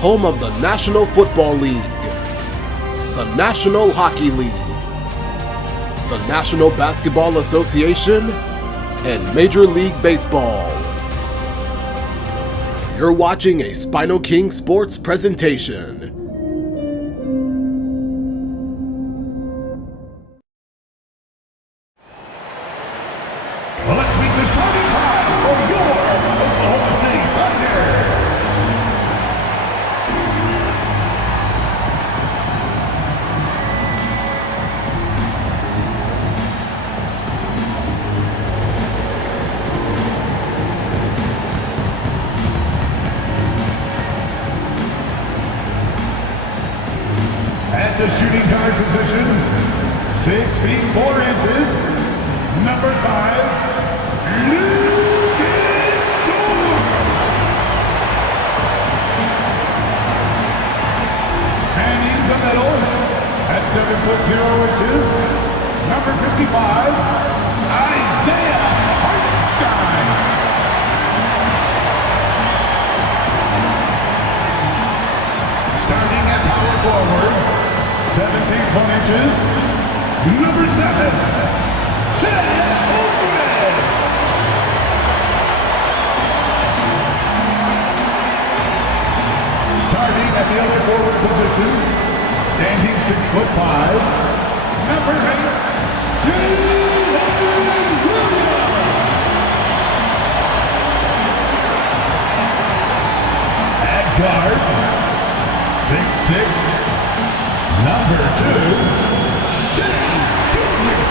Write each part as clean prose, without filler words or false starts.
home of the National Football League, the National Hockey League, the National Basketball Association, and Major League Baseball. You're watching a SpinoKing Sports presentation. Well, let's meet the starting five for your Oklahoma City Thunder. At the shooting guard position, 6 feet 4 inches, number 5. Manning the middle at 7 foot 0 inches, number 55, Isaiah Hartenstein. Starting at power forward, 7 feet 1 inches, number 7, Ted. Starting at the other forward position, standing 6'5", number 8, Shai Gilgeous-Alexander. At guard, 6'6", number 2, Shai Gilgeous-Alexander.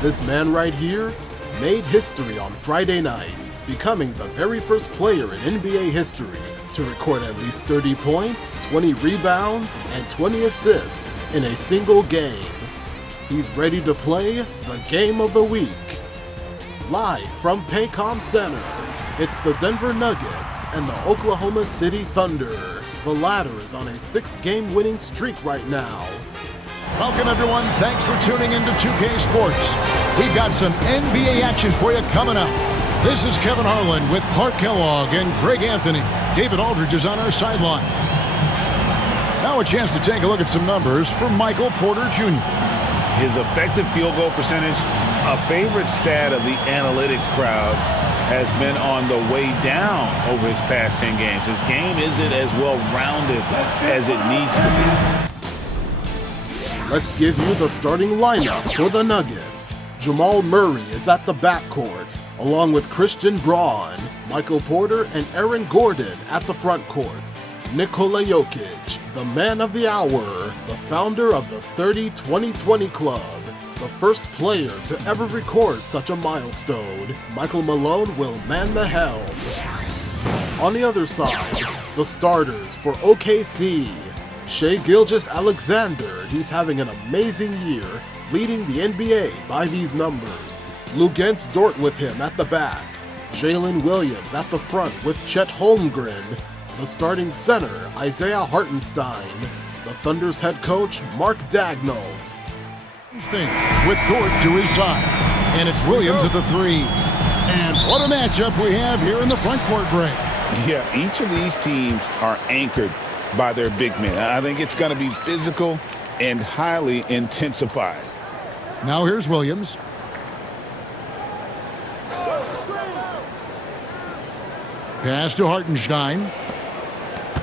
This man right here made history on Friday night, becoming the very first player in NBA history to record at least 30 points, 20 rebounds, and 20 assists in a single game. He's ready to play the game of the week. Live from Paycom Center, it's the Denver Nuggets and the Oklahoma City Thunder. The latter is on a 6-game winning streak right now. Welcome, everyone. Thanks for tuning into 2K Sports. We've got some NBA action for you coming up. This is Kevin Harlan with Clark Kellogg and Greg Anthony. David Aldridge is on our sideline. Now a chance to take a look at some numbers for Michael Porter Jr. His effective field goal percentage, a favorite stat of the analytics crowd, has been on the way down over his past 10 games. His game isn't as well-rounded as it needs to be. Let's give you the starting lineup for the Nuggets. Jamal Murray is at the backcourt, along with Christian Braun, Michael Porter, and Aaron Gordon at the front court. Nikola Jokic, the man of the hour, the founder of the 30-20-20 Club, the first player to ever record such a milestone. Michael Malone will man the helm. On the other side, the starters for OKC. Shai Gilgeous-Alexander, he's having an amazing year, leading the NBA by these numbers. Luguentz Dort with him at the back. Jalen Williams at the front with Chet Holmgren. The starting center, Isaiah Hartenstein. The Thunder's head coach, Mark Daigneault. With Dort to his side. And it's Williams at the 3. And what a matchup we have here in the front court break. Yeah, each of these teams are anchored by their big men. I think it's going to be physical and highly intensified. Now here's Williams. Pass to Hartenstein.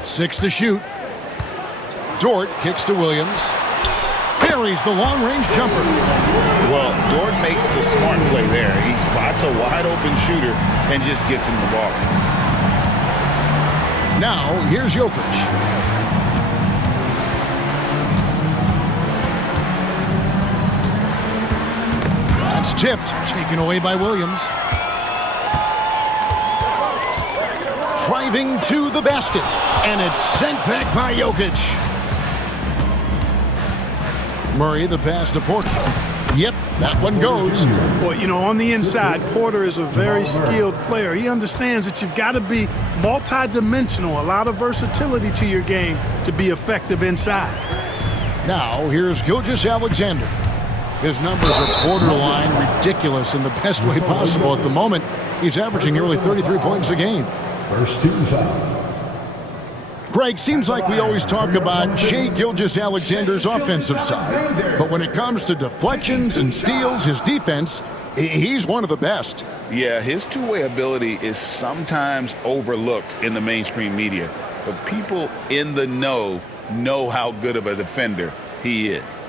6 to shoot. Dort kicks to Williams. Buries the long-range jumper. Well, Dort makes the smart play there. He spots a wide-open shooter and just gets him the ball. Now, here's Jokic. That's tipped, taken away by Williams. Driving to the basket, and it's sent back by Jokic. Murray, the pass to Porter. Yep, that one goes. Well, you know, on the inside, Porter is a very skilled player. He understands that you've got to be multi-dimensional, a lot of versatility to your game to be effective inside. Now, here's Gilgeous-Alexander. His numbers are borderline ridiculous in the best way possible at the moment. He's averaging nearly 33 points a game. First team foul. Greg, seems like we always talk about Shai Gilgeous-Alexander's offensive side, but when it comes to deflections and steals, his defense, he's one of the best. Yeah, his two-way ability is sometimes overlooked in the mainstream media, but people in the know how good of a defender he is.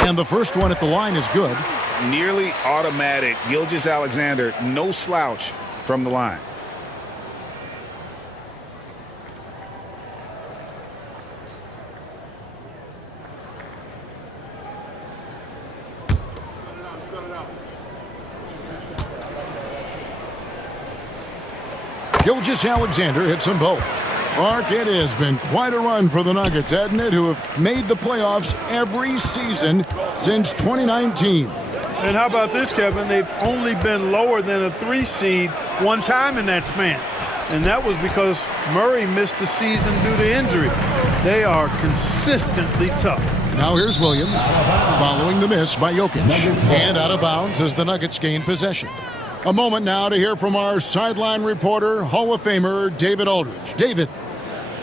And the first one at the line is good. Nearly automatic. Gilgeous-Alexander, no slouch from the line. Gilgeous-Alexander hits them both. Mark, it has been quite a run for the Nuggets, hasn't it, who have made the playoffs every season since 2019. And how about this, Kevin? They've only been lower than a 3 seed one time in that span. And that was because Murray missed the season due to injury. They are consistently tough. Now here's Williams following the miss by Jokic. And out of bounds as the Nuggets gain possession. A moment now to hear from our sideline reporter, Hall of Famer David Aldridge. David.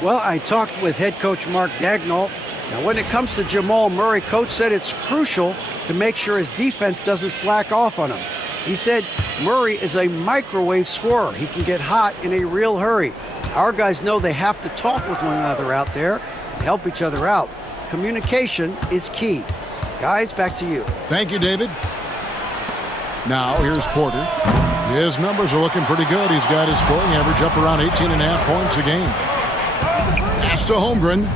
Well, I talked with head coach Mark Daigneault. Now, when it comes to Jamal Murray, coach said it's crucial to make sure his defense doesn't slack off on him. He said Murray is a microwave scorer. He can get hot in a real hurry. Our guys know they have to talk with one another out there and help each other out. Communication is key. Guys, back to you. Thank you, David. Now, here's Porter. His numbers are looking pretty good. He's got his scoring average up around 18.5 points a game. Pass to Holmgren.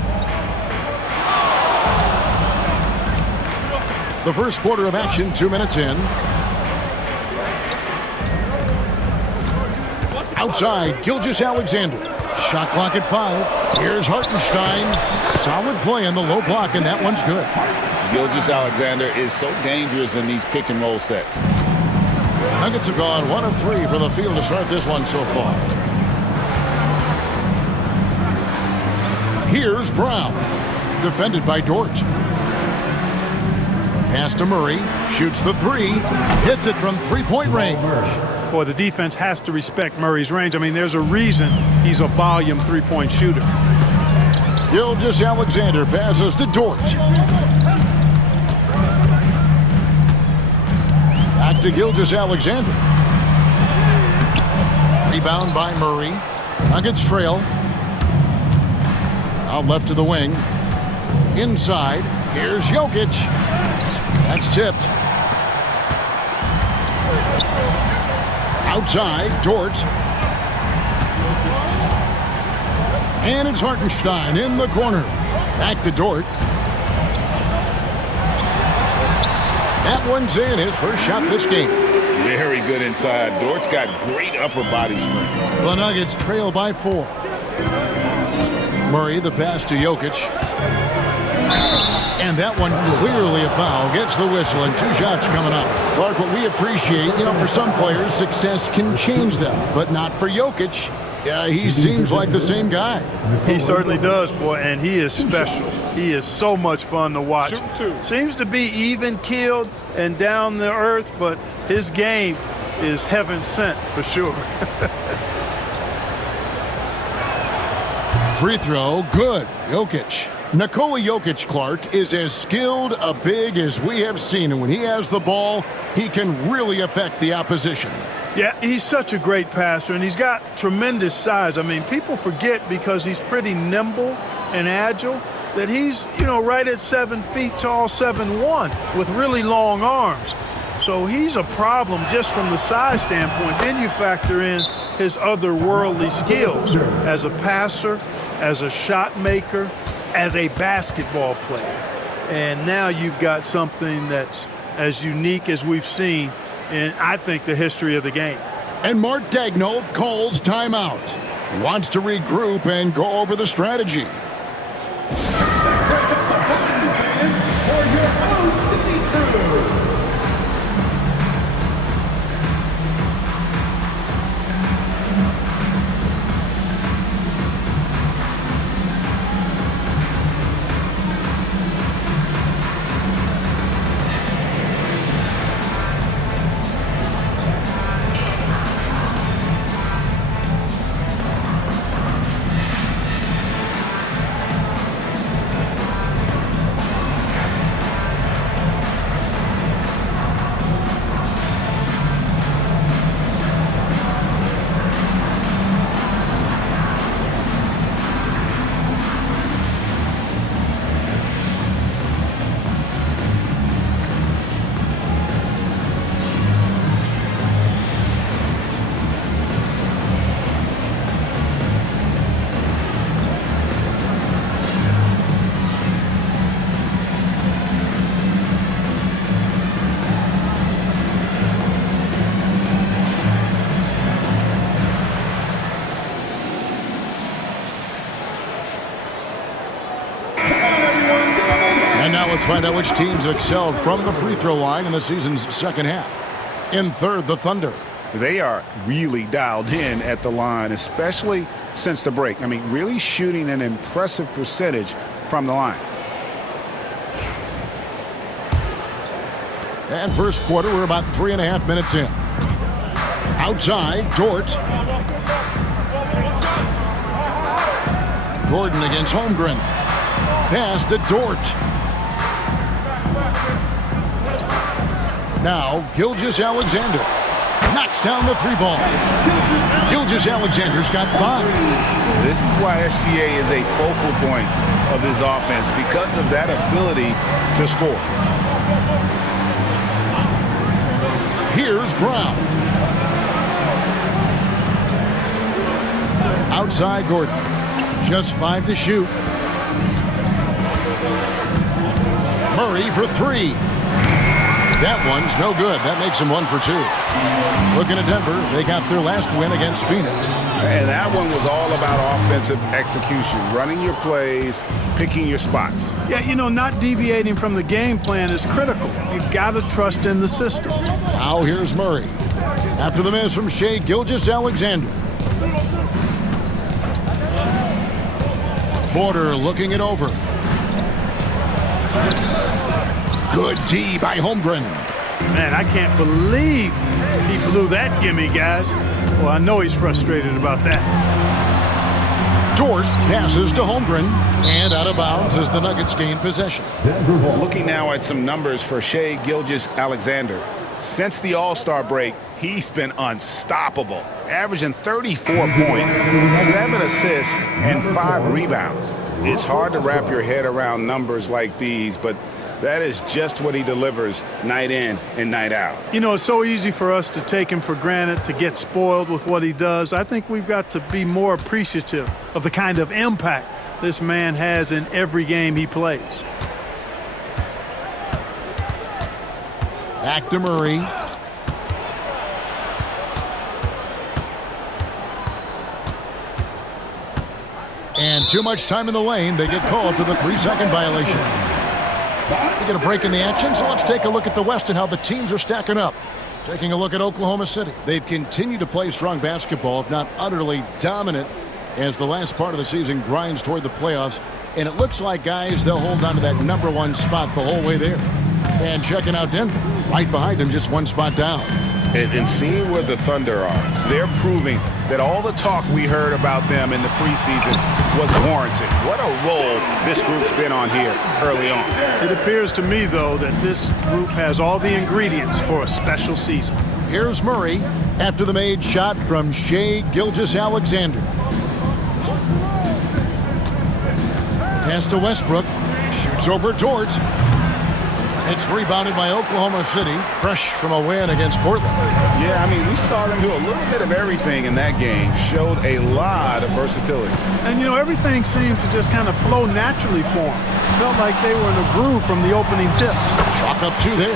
The first quarter of action, 2 minutes in. Outside, Gilgeous-Alexander. Shot clock at 5. Here's Hartenstein. Solid play in the low block, and that one's good. Gilgeous-Alexander is so dangerous in these pick-and-roll sets. Nuggets have gone 1 of 3 from the field to start this one so far. Here's Brown. Defended by Dort. Pass to Murray. Shoots the 3. Hits it from three-point range. Boy, the defense has to respect Murray's range. I mean, there's a reason he's a volume three-point shooter. Gilgeous-Alexander passes to Dort. Back to Gilgeous-Alexander. Rebound by Murray. Nuggets trail. Out left to the wing. Inside. Here's Jokic. That's tipped. Outside. Dort. And it's Hartenstein in the corner. Back to Dort. That one's in, his first shot this game. Very good inside. Dort's got great upper body strength. The Nuggets trail by 4. Murray, the pass to Jokic. And that one clearly a foul. Gets the whistle and 2 shots coming up. Clark, what we appreciate, for some players, success can change them, but not for Jokic. He seems like the same guy. He certainly does, boy, and he is special. He is so much fun to watch. Seems to be even-keeled and down the earth, but his game is heaven sent for sure. Free throw, good. Jokic. Nikola Jokic, Clark, is as skilled a big as we have seen, and when he has the ball, he can really affect the opposition. Yeah, he's such a great passer, and he's got tremendous size. I mean, people forget because he's pretty nimble and agile that he's, right at 7 feet tall, 7'1", with really long arms. So he's a problem just from the size standpoint. Then you factor in his otherworldly skills as a passer, as a shot maker, as a basketball player. And now you've got something that's as unique as we've seen in, I think, the history of the game. And Mark Daigneault calls timeout. He wants to regroup and go over the strategy. For your own city crew. And now let's find out which teams have excelled from the free throw line in the season's second half. In third, the Thunder. They are really dialed in at the line, especially since the break. I mean, really shooting an impressive percentage from the line. And first quarter, we're about 3.5 minutes in. Outside, Dort. Gordon against Holmgren. Pass to Dort. Now, Gilgeous-Alexander knocks down the three ball. Gilgeous-Alexander's got 5. This is why SGA is a focal point of this offense, because of that ability to score. Here's Brown. Outside Gordon. Just 5 to shoot. Murray for 3. That one's no good. That makes him 1 for 2. Looking at Denver, they got their last win against Phoenix. And that one was all about offensive execution, running your plays, picking your spots. Yeah, you know, not deviating from the game plan is critical. You got to trust in the system. Now here's Murray. After the miss from Shai Gilgeous-Alexander. Porter looking it over. Good D by Holmgren. Man, I can't believe he blew that gimme, guys. Well, I know he's frustrated about that. Dort passes to Holmgren, and out of bounds as the Nuggets gain possession. Looking now at some numbers for Shai Gilgeous-Alexander. Since the All-Star break, he's been unstoppable, averaging 34 points, 7 assists, and 5 rebounds. It's hard to wrap your head around numbers like these, but that is just what he delivers night in and night out. You know, it's so easy for us to take him for granted, to get spoiled with what he does. I think we've got to be more appreciative of the kind of impact this man has in every game he plays. Back to Murray. And too much time in the lane. They get called for the 3-second violation. We get a break in the action, so let's take a look at the West and how the teams are stacking up. Taking a look at Oklahoma City. They've continued to play strong basketball, if not utterly dominant, as the last part of the season grinds toward the playoffs. And it looks like, guys, they'll hold on to that #1 spot the whole way there. And checking out Denver, right behind them, just 1 spot down. And seeing where the Thunder are, they're proving that all the talk we heard about them in the preseason was warranted. What a role this group's been on here early on. It appears to me, though, that this group has all the ingredients for a special season. Here's Murray after the made shot from Shai Gilgeous-Alexander. Pass to Westbrook. Shoots over Dort. It's rebounded by Oklahoma City, fresh from a win against Portland. Yeah, I mean, we saw them do a little bit of everything in that game. Showed a lot of versatility. And, you know, everything seemed to just kind of flow naturally for them. Felt like they were in a groove from the opening tip. Chalk up 2 there.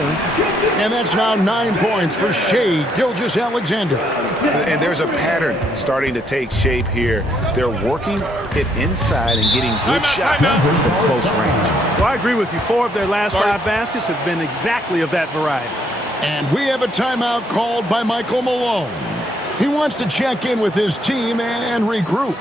And that's now 9 points for Shai Gilgeous-Alexander. And there's a pattern starting to take shape here. They're working it inside and getting good shots from close range. Well, I agree with you. 4 of their last 5 baskets have been exactly of that variety. And we have a timeout called by Michael Malone. He wants to check in with his team and regroup.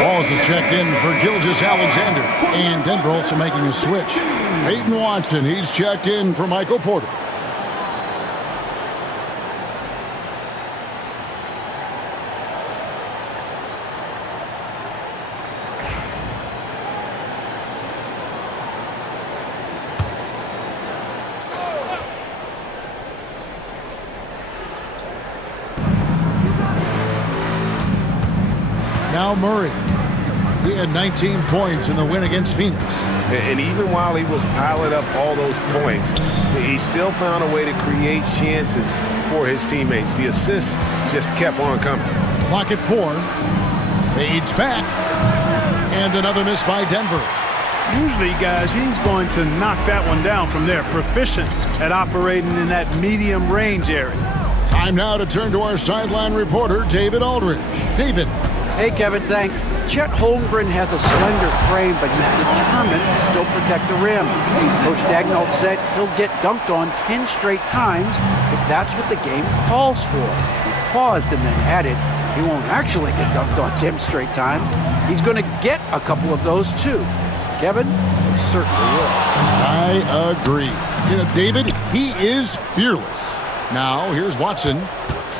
Walls is checked in for Gilgeous-Alexander. And Denver also making a switch. Peyton Watson, he's checked in for Michael Porter. Now Murray. He had 19 points in the win against Phoenix. And even while he was piling up all those points, he still found a way to create chances for his teammates. The assists just kept on coming. Clock at 4. Fades back. And another miss by Denver. Usually, guys, he's going to knock that one down from there. Proficient at operating in that medium range area. Time now to turn to our sideline reporter, David Aldridge. David. Hey, Kevin, thanks. Chet Holmgren has a slender frame, but he's determined to still protect the rim. Coach Dagnall said he'll get dunked on 10 straight times if that's what the game calls for. He paused and then added, he won't actually get dunked on 10 straight times. He's going to get a couple of those, too. Kevin, he certainly will. I agree. You know, David, he is fearless. Now, here's Watson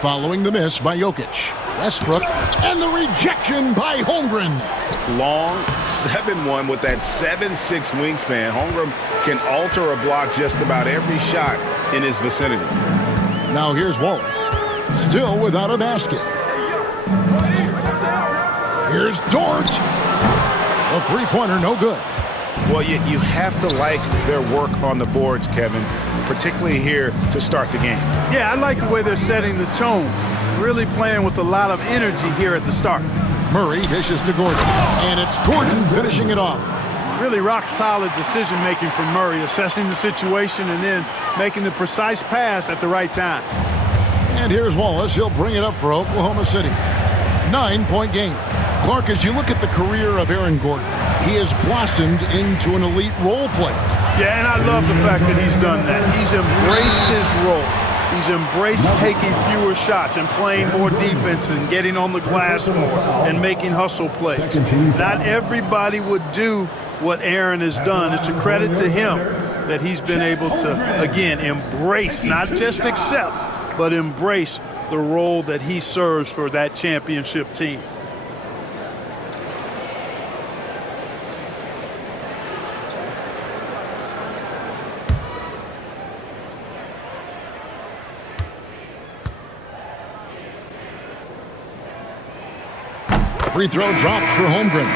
following the miss by Jokic. Westbrook, and the rejection by Holmgren. Long 7-1 with that 7'6" wingspan. Holmgren can alter a block just about every shot in his vicinity. Now here's Wallace, still without a basket. Here's Dort. A three-pointer, no good. Well, you have to like their work on the boards, Kevin, particularly here to start the game. Yeah, I like the way they're setting the tone. Really playing with a lot of energy here at the start. Murray dishes to Gordon, and it's Gordon finishing it off. Really rock-solid decision-making from Murray, assessing the situation and then making the precise pass at the right time. And here's Wallace. He'll bring it up for Oklahoma City. 9-point game. Clark, as you look at the career of Aaron Gordon, he has blossomed into an elite role player. Yeah, and I love the fact that he's done that. He's embraced his role. He's embraced taking fewer shots and playing more defense and getting on the glass more and making hustle plays. Not everybody would do what Aaron has done. It's a credit to him that he's been able to, again, embrace, not just accept, but embrace the role that he serves for that championship team. Free throw drops for Holmgren.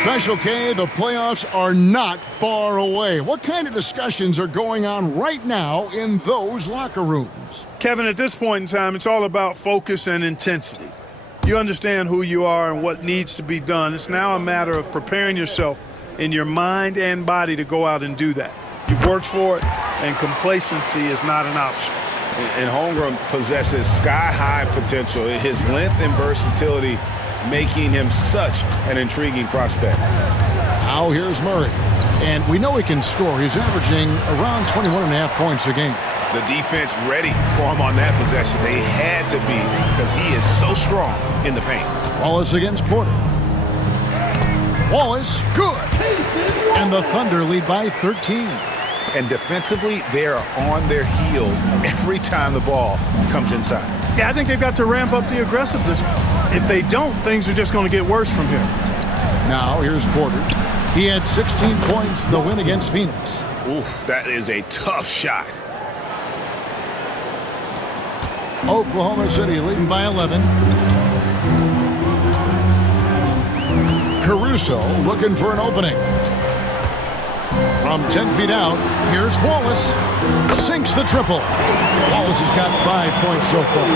Special K, the playoffs are not far away. What kind of discussions are going on right now in those locker rooms? Kevin, at this point in time, it's all about focus and intensity. You understand who you are and what needs to be done. It's now a matter of preparing yourself in your mind and body to go out and do that. You've worked for it, and complacency is not an option. And Holmgren possesses sky-high potential. His length and versatility making him such an intriguing prospect. Now here's Murray. And we know he can score. He's averaging around 21.5 points a game. The defense ready for him on that possession. They had to be because he is so strong in the paint. Wallace against Porter. Wallace, good. And the Thunder lead by 13. And defensively, they are on their heels every time the ball comes inside. Yeah, I think they've got to ramp up the aggressiveness. If they don't, things are just going to get worse from here. Now here's Porter. He had 16 points in the win against Phoenix. Oof, that is a tough shot. Oklahoma City leading by 11. Caruso looking for an opening. From 10 feet out, here's Wallace. Sinks the triple. Wallace has got 5 points so far.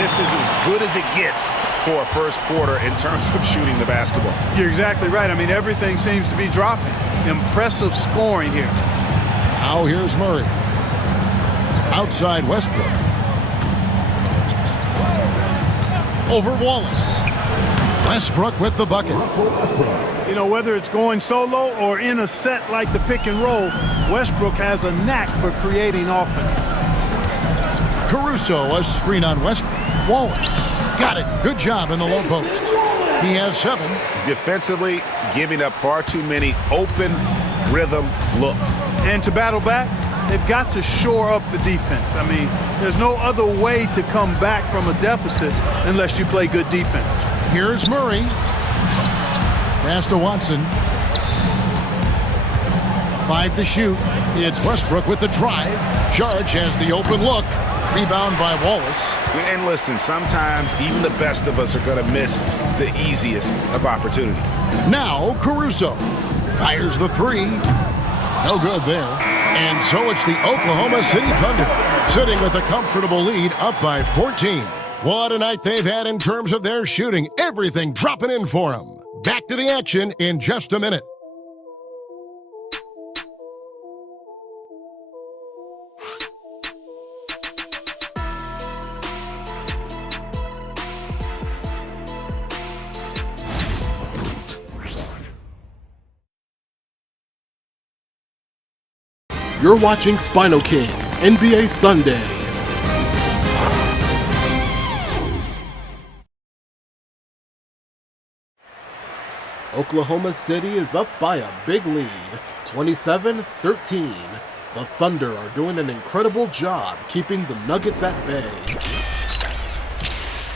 This is as good as it gets for a first quarter in terms of shooting the basketball. You're exactly right. I mean, everything seems to be dropping. Impressive scoring here. Now here's Murray. Outside Westbrook. Over Wallace. Westbrook with the bucket. You know, whether it's going solo or in a set like the pick and roll, Westbrook has a knack for creating offense. Caruso, a screen on Westbrook. Wallace got it. Good job in the low post. He has 7. Defensively, giving up far too many open rhythm looks. And to battle back, they've got to shore up the defense. I mean, there's no other way to come back from a deficit unless you play good defense. Here's Murray. Pass to Watson. 5 to shoot. It's Westbrook with the drive. Judge has the open look. Rebound by Wallace. And listen, sometimes even the best of us are going to miss the easiest of opportunities. Now Caruso fires the 3. No good there. And so it's the Oklahoma City Thunder sitting with a comfortable lead, up by 14. What a night they've had in terms of their shooting. Everything dropping in for them. Back to the action in just a minute. You're watching SpinoKing NBA Sunday. Oklahoma City is up by a big lead, 27-13. The Thunder are doing an incredible job keeping the Nuggets at bay.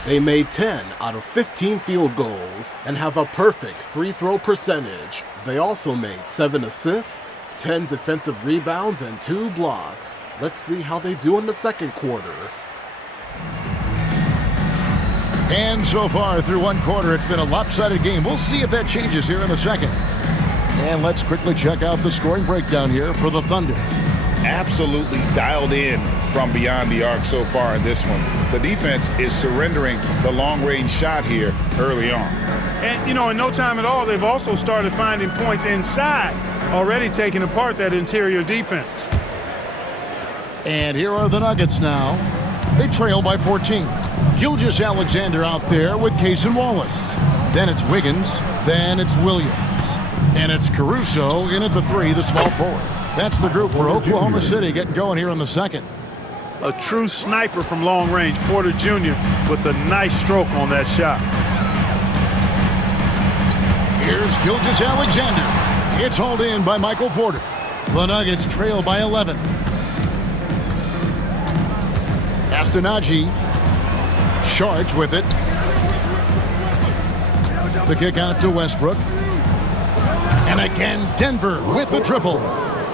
They made 10 out of 15 field goals and have a perfect free throw percentage. They also made 7 assists, 10 defensive rebounds, and 2 blocks. Let's see how they do in the second quarter. And so far through one quarter, it's been a lopsided game. We'll see if that changes here in the second. And let's quickly check out the scoring breakdown here for the Thunder. Absolutely dialed in from beyond the arc so far in this one. The defense is surrendering the long-range shot here early on. And, you know, in no time at all, they've also started finding points inside, already taking apart that interior defense. And here are the Nuggets now. They trail by 14. Gilgeous-Alexander out there with Case and Wallace. Then it's Wiggins. Then it's Williams. And it's Caruso in at the 3, the small forward. That's the group for Oklahoma City getting going here in the second. A true sniper from long range, Porter Jr. with a nice stroke on that shot. Here's Gilgeous-Alexander. It's hauled in by Michael Porter. The Nuggets trail by 11. Astonagi charged with it. The kick out to Westbrook. And again, Denver with the triple.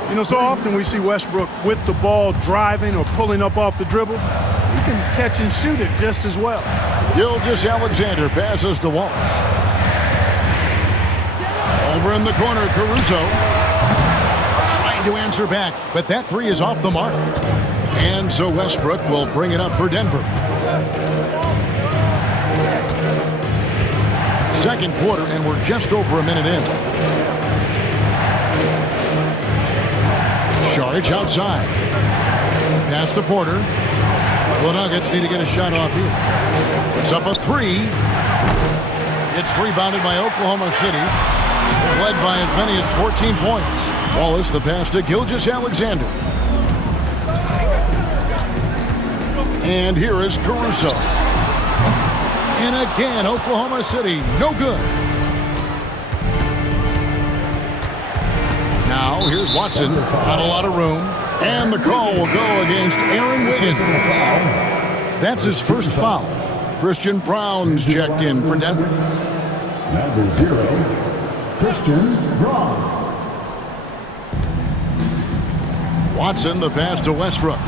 You know, so often we see Westbrook with the ball driving or pulling up off the dribble. He can catch and shoot it just as well. Gilgeous-Alexander passes to Wallace. Over in the corner, Caruso. Trying to answer back, but that three is off the mark. And so Westbrook will bring it up for Denver. Second quarter, and we're just over a minute in. Sharge outside. Pass to Porter. The Nuggets need to get a shot off here. It's up a three. It's rebounded by Oklahoma City. Led by as many as 14 points. Wallace the pass to Gilgeous-Alexander. And here is Caruso. And again, Oklahoma City, no good. Now, here's Watson. Not a lot of room. And the call will go against Aaron Wiggins. That's his first foul. Christian Brown's checked in for Denver. Number 0, Christian Braun. Watson, the pass to Westbrook.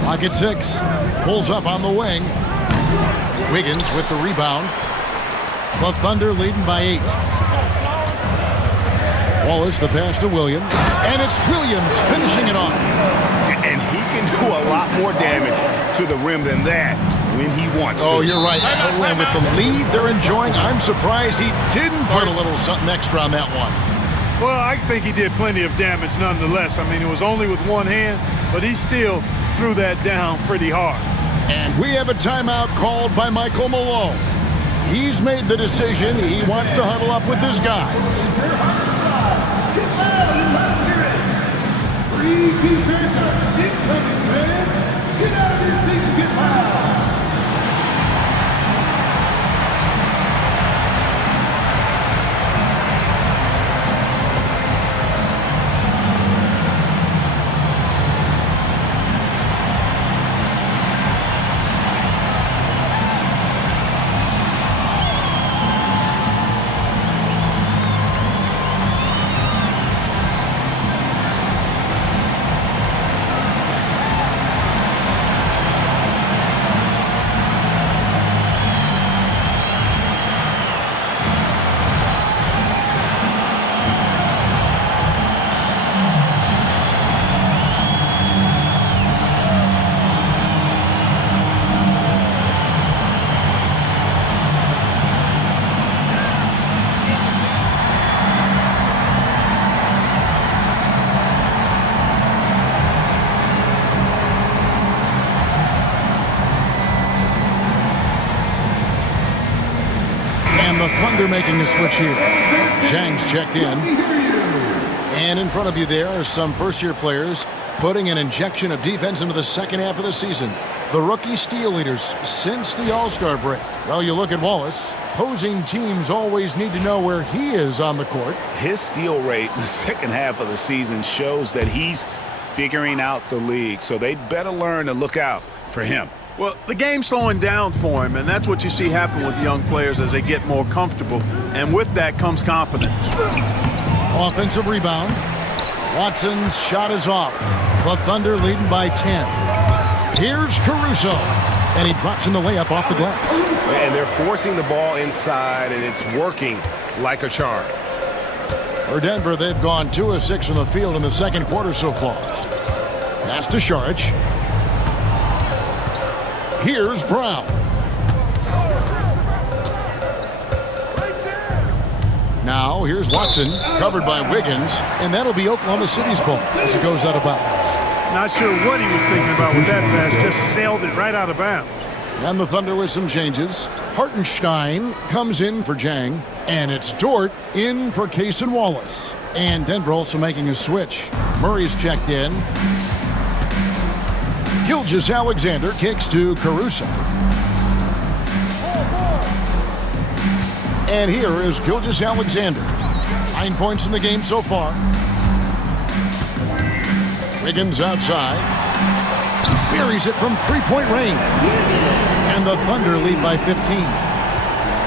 Clock at 6. Pulls up on the wing. Wiggins with the rebound. The Thunder leading by 8. Wallace the pass to Williams. And it's Williams finishing it off. And he can do a lot more damage to the rim than that when he wants to. Oh, you're right. And with the lead they're enjoying, I'm surprised he didn't put a little something extra on that one. Well, I think he did plenty of damage nonetheless. I mean, it was only with one hand, but he still threw that down pretty hard. And we have a timeout called by Michael Malone. He's made the decision. He wants to huddle up with his guys. Free t-shirts are incoming, fans. Get out of your seats and get loud. The Thunder making a switch here. Zhang's checked in. And in front of you there are some first-year players putting an injection of defense into the second half of the season. The rookie steal leaders since the All-Star break. Well, you look at Wallace. Opposing teams always need to know where he is on the court. His steal rate in the second half of the season shows that he's figuring out the league. So they'd better learn to look out for him. Well, the game's slowing down for him, and that's what you see happen with young players as they get more comfortable. And with that comes confidence. Offensive rebound. Watson's shot is off. The Thunder leading by 10. Here's Caruso. And he drops in the layup off the glass. And they're forcing the ball inside, and it's working like a charm. For Denver, they've gone 2 of 6 from the field in the second quarter so far. Pass to Sharge. Here's Brown. Now, here's Watson, covered by Wiggins, and that'll be Oklahoma City's ball as it goes out of bounds. Not sure what he was thinking about with that pass, just sailed it right out of bounds. And the Thunder with some changes. Hartenstein comes in for Zhang, and it's Dort in for Case and Wallace. And Denver also making a switch. Murray's checked in. Gilgeous-Alexander kicks to Caruso. And here is Gilgeous-Alexander. 9 points in the game so far. Wiggins outside. Buries it from three-point range. And the Thunder lead by 15.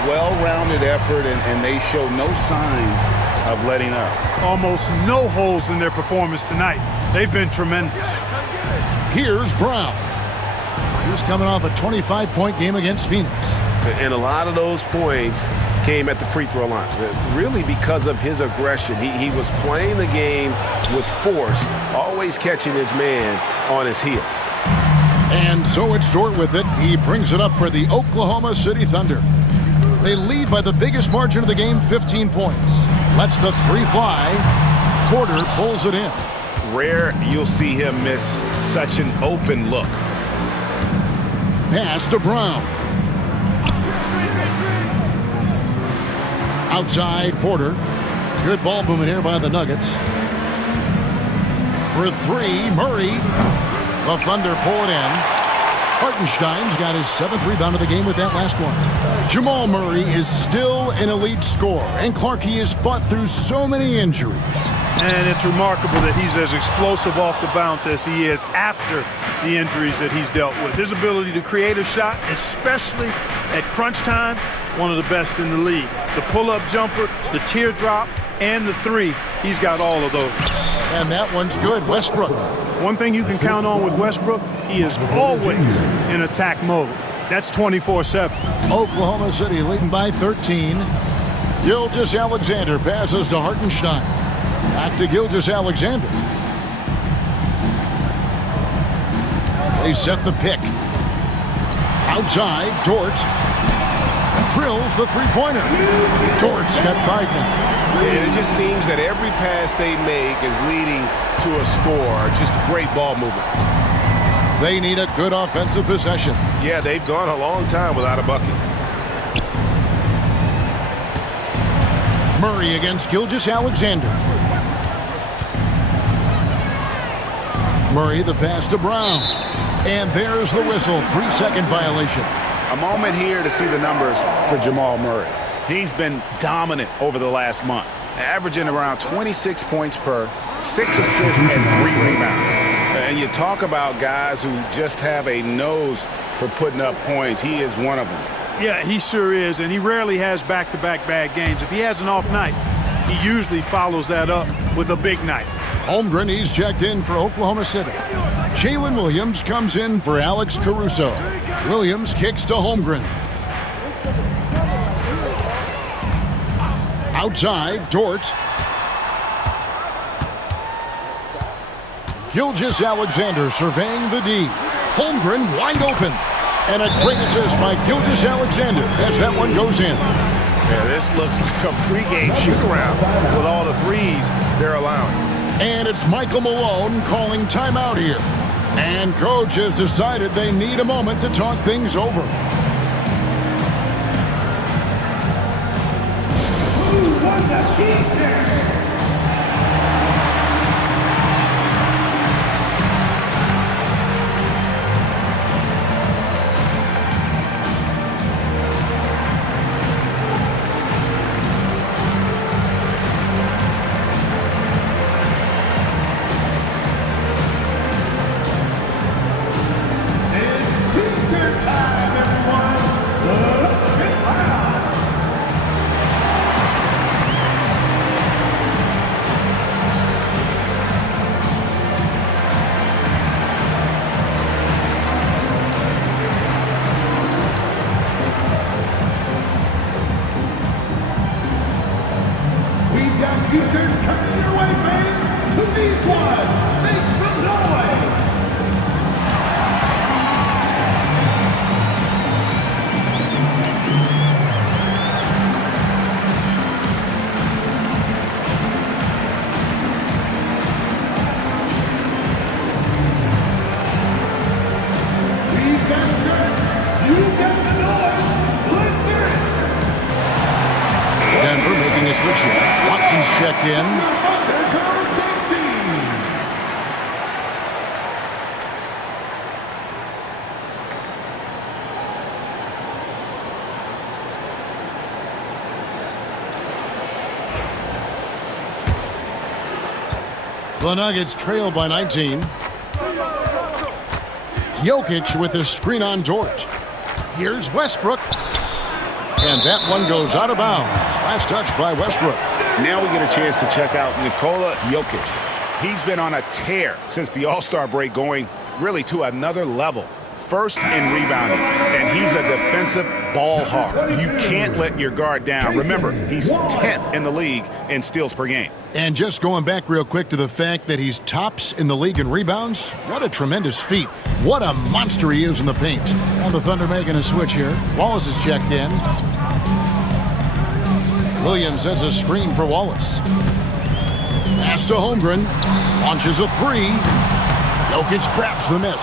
Well-rounded effort, and they show no signs of letting up. Almost no holes in their performance tonight. They've been tremendous. Here's Brown. He's coming off a 25-point game against Phoenix. And a lot of those points came at the free throw line, really because of his aggression. He was playing the game with force, always catching his man on his heels. And so it's Dort with it. He brings it up for the Oklahoma City Thunder. They lead by the biggest margin of the game, 15 points. Lets the three fly. Porter pulls it in. Rare you'll see him miss such an open look. Pass to Brown. Outside, Porter. Good ball movement here by the Nuggets. For three, Murray. The Thunder pull it in. Hartenstein's got his 7th rebound of the game with that last one. Jamal Murray is still an elite scorer. And Clark, he has fought through so many injuries. And it's remarkable that he's as explosive off the bounce as he is after the injuries that he's dealt with. His ability to create a shot, especially at crunch time, one of the best in the league. The pull-up jumper, the teardrop, and the three, he's got all of those. And that one's good. Westbrook. One thing you can count on with Westbrook, he is always in attack mode. That's 24/7. Oklahoma City leading by 13. Gilgeous-Alexander passes to Hartenstein. Back to Gilgeous-Alexander. They set the pick. Outside, Dort drills the three-pointer. Dort's got 5 now. And it just seems that every pass they make is leading to a score. Just great ball movement. They need a good offensive possession. Yeah, they've gone a long time without a bucket. Murray against Gilgeous-Alexander. Murray, the pass to Brown. And there's the whistle. 3-second violation. A moment here to see the numbers for Jamal Murray. He's been dominant over the last month, averaging around 26 points per, 6 assists, and 3 rebounds. And you talk about guys who just have a nose for putting up points. He is one of them. Yeah, he sure is, and he rarely has back-to-back bad games. If he has an off night, he usually follows that up with a big night. Holmgren, he's checked in for Oklahoma City. Jalen Williams comes in for Alex Caruso. Williams kicks to Holmgren. Outside, Dort. Gilgeous-Alexander surveying the D. Holmgren wide open. And a great assist by Gilgeous-Alexander as that one goes in. Yeah, this looks like a pregame shoot-around with all the threes they're allowing. And it's Michael Malone calling timeout here. And coach has decided they need a moment to talk things over. Who won the T-shirt? T-shirts coming your way, fans. Who needs one? Make some noise. We've got shirts. You got the noise. Let's hear it. Denver making a switch here. Watson's checked in. The Nuggets trail by 19. Jokic with his screen on Dort. Here's Westbrook. And that one goes out of bounds. Last touch by Westbrook. Now we get a chance to check out Nikola Jokic. He's been on a tear since the All-Star break, going really to another level. first in rebounding, and he's a defensive ball hawk. You can't let your guard down. Remember, he's 10th in the league in steals per game. And just going back real quick to the fact that he's tops in the league in rebounds, what a tremendous feat. What a monster he is in the paint. And the Thunder making a switch here. Wallace is checked in. Williams sends a screen for Wallace. Pass to Holmgren. Launches a three. Jokic traps the miss.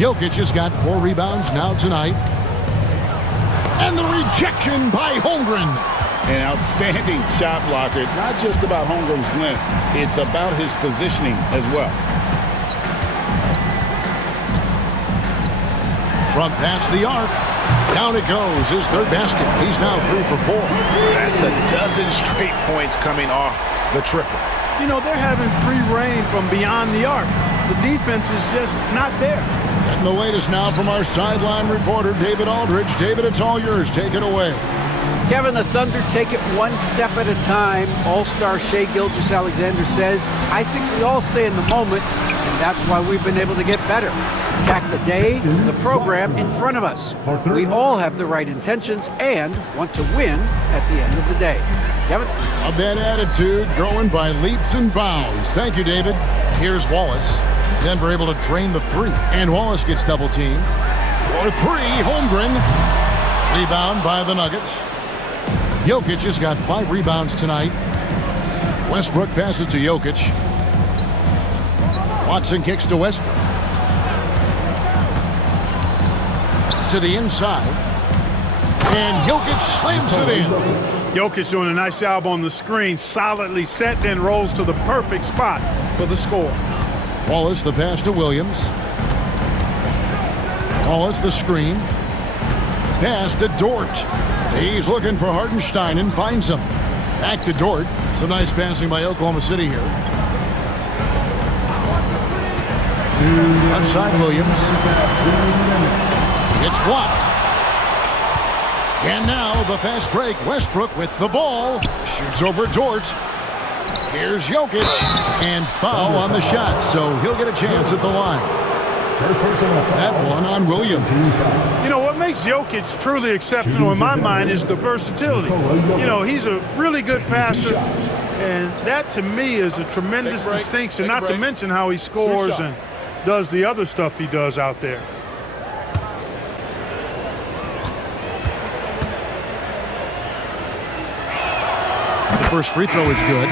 Jokic has got 4 rebounds now tonight. And the rejection by Holmgren. An outstanding shot blocker. It's not just about Holmgren's length. It's about his positioning as well. From past the arc. Down it goes. His third basket. He's now 3 for 4. That's a dozen straight points coming off the triple. You know, they're having free reign from beyond the arc. The defense is just not there. And the latest now from our sideline reporter, David Aldridge. David, it's all yours. Take it away. Kevin, the Thunder take it one step at a time. All-star Shai Gilgeous-Alexander says, I think we all stay in the moment, and that's why we've been able to get better. Attack the day, the program in front of us. We all have the right intentions and want to win at the end of the day. Kevin? A bad attitude growing by leaps and bounds. Thank you, David. Here's Wallace. Denver able to drain the 3. And Wallace gets double teamed. For 3, Holmgren. Rebound by the Nuggets. Jokic has got 5 rebounds tonight. Westbrook passes to Jokic. Watson kicks to Westbrook. To the inside. And Jokic slams it in. Jokic doing a nice job on the screen. Solidly set, then rolls to the perfect spot for the score. Wallace the pass to Williams. Wallace the screen. Pass to Dort. He's looking for Hartenstein and finds him. Back to Dort. Some nice passing by Oklahoma City here. Left side Williams. It's blocked. And now the fast break. Westbrook with the ball. Shoots over Dort. Here's Jokic. And foul on the shot. So he'll get a chance at the line. That one on Williams. You know, what makes Jokic truly exceptional in my mind is the versatility. You know, he's a really good passer, and that to me is a tremendous distinction, not to mention how he scores and does the other stuff he does out there. The first free throw is good.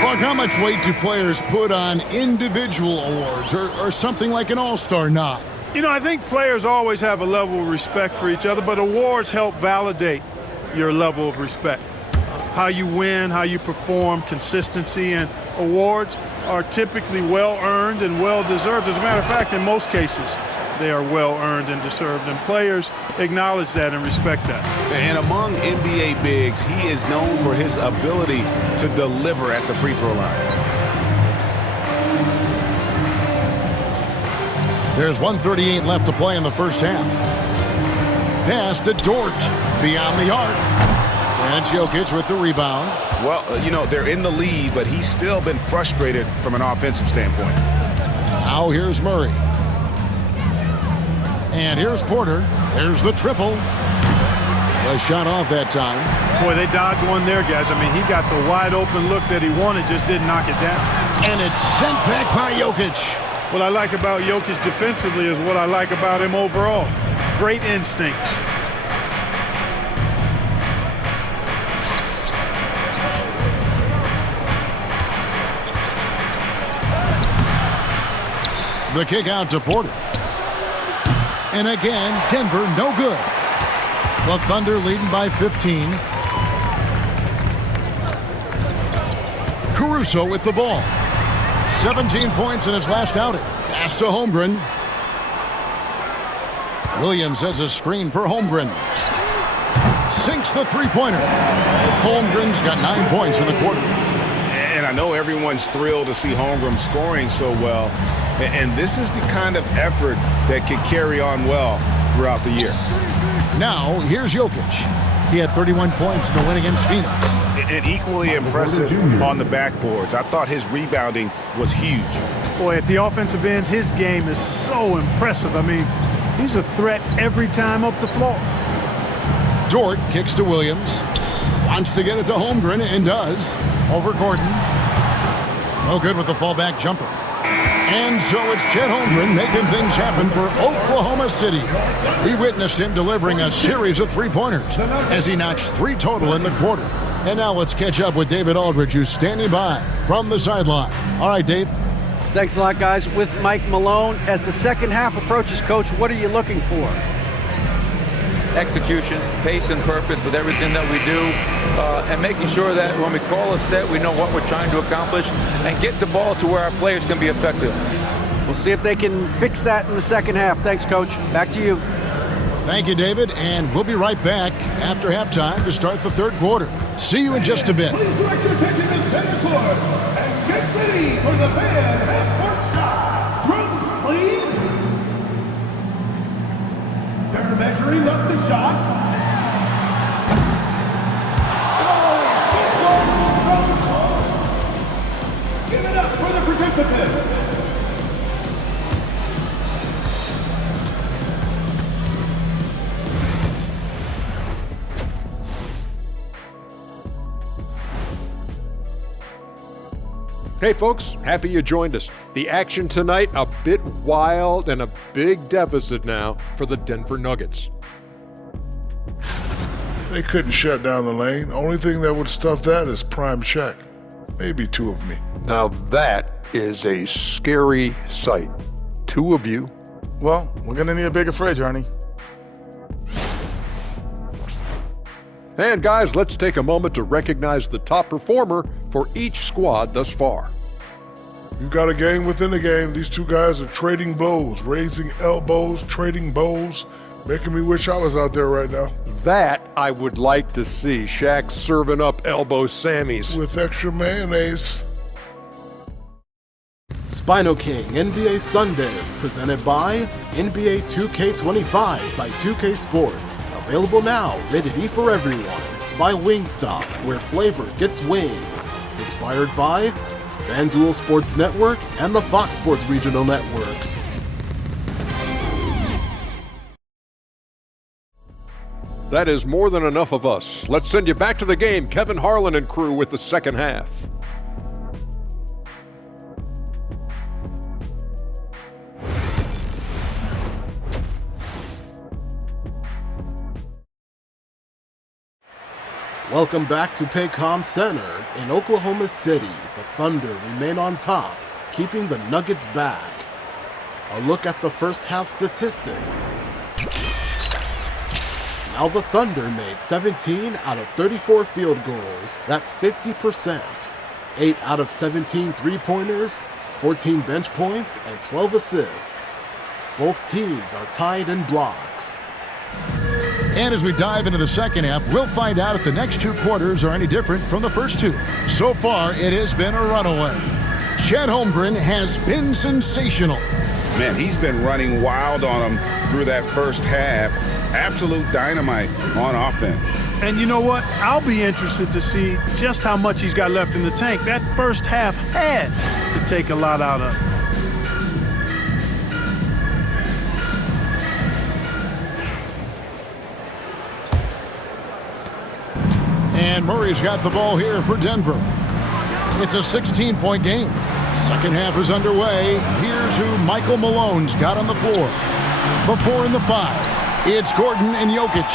Clark, how much weight do players put on individual awards or something like an all-star nod? You know, I think players always have a level of respect for each other, but awards help validate your level of respect. How you win, how you perform, consistency, and awards are typically well-earned and well-deserved. As a matter of fact, in most cases, they are well-earned and deserved, and players acknowledge that and respect that. And among NBA bigs, he is known for his ability to deliver at the free throw line. There's 1:38 left to play in the first half. Pass to Dort beyond the arc. And Jokic with the rebound. Well, you know, they're in the lead, but he's still been frustrated from an offensive standpoint. Now here's Murray. And here's Porter. There's the triple. The shot off that time. Boy, they dodged one there, guys. I mean, he got the wide open look that he wanted, just didn't knock it down. And it's sent back by Jokic. What I like about Jokic defensively is what I like about him overall. Great instincts. The kick out to Porter. And again, Denver no good. The Thunder leading by 15. Caruso with the ball. 17 points in his last outing. Pass to Holmgren. Williams has a screen for Holmgren. Sinks the three-pointer. Holmgren's got 9 points in the quarter. And I know everyone's thrilled to see Holmgren scoring so well. And this is the kind of effort that could carry on well throughout the year. Now, here's Jokic. He had 31 points in the win against Phoenix. And equally impressive on the backboards. I thought his rebounding was huge. Boy, at the offensive end, his game is so impressive. I mean, he's a threat every time up the floor. Dort kicks to Williams. Wants to get it to Holmgren and does. Over Gordon. No good with the fallback jumper. And so it's Chet Holmgren making things happen for Oklahoma City. We witnessed him delivering a series of three-pointers as he notched 3 total in the quarter. And now let's catch up with David Aldridge, who's standing by from the sideline. All right, Dave. Thanks a lot, guys. With Mike Malone, as the second half approaches, Coach, what are you looking for? Execution, pace and purpose with everything that we do, and making sure that when we call a set, we know what we're trying to accomplish and get the ball to where our players can be effective. We'll see if they can fix that in the second half. Thanks, Coach. Back to you. Thank you, David, and we'll be right back after halftime to start the third quarter. See you in just a bit. Please direct your attention to center court and get ready for the fan half-court shot. Drums, please. They're measuring up the shot. Give it up for the participant. Hey folks, happy you joined us. The action tonight, a bit wild and a big deficit now for the Denver Nuggets. They couldn't shut down the lane. Only thing that would stuff that is prime check. Maybe 2 of me. Now that is a scary sight. 2 of you. Well, we're gonna need a bigger fridge, Ernie. And guys, let's take a moment to recognize the top performer for each squad thus far. You've got a game within the game. These 2 guys are trading blows, raising elbows, trading bows, making me wish I was out there right now. That I would like to see. Shaq serving up elbow Sammys. With extra mayonnaise. SpinoKing NBA Sunday, presented by NBA 2K25 by 2K Sports. Available now, rated E for everyone. By Wingstop, where flavor gets wings. Inspired by FanDuel Sports Network and the Fox Sports Regional Networks. That is more than enough of us. Let's send you back to the game. Kevin Harlan and crew with the second half. Welcome back to Paycom Center in Oklahoma City. The Thunder remain on top, keeping the Nuggets back. A look at the first half statistics. Now the Thunder made 17 out of 34 field goals. That's 50%. 8 out of 17 three-pointers, 14 bench points, and 12 assists. Both teams are tied in blocks. And as we dive into the second half, we'll find out if the next 2 quarters are any different from the first 2. So far, it has been a runaway. Chet Holmgren has been sensational. Man, he's been running wild on him through that first half. Absolute dynamite on offense. And you know what? I'll be interested to see just how much he's got left in the tank. That first half had to take a lot out of him. And Murray's got the ball here for Denver. It's a 16-point game. Second half is underway. Here's who Michael Malone's got on the floor. The 4 and the 5. It's Gordon and Jokic.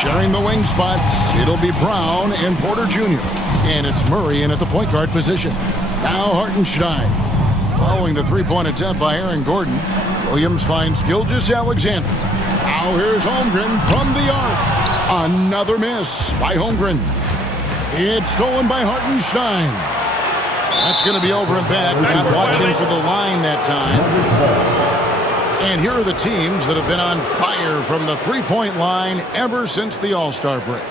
Sharing the wing spots, it'll be Brown and Porter Jr. And it's Murray in at the point guard position. Now Hartenstein. Following the three-point attempt by Aaron Gordon, Williams finds Gilgeous-Alexander. Now here's Holmgren from the arc. Another miss by Holmgren. It's stolen by Hartenstein. That's going to be over and back. Not watching for the line that time. And here are the teams that have been on fire from the three-point line ever since the All-Star break.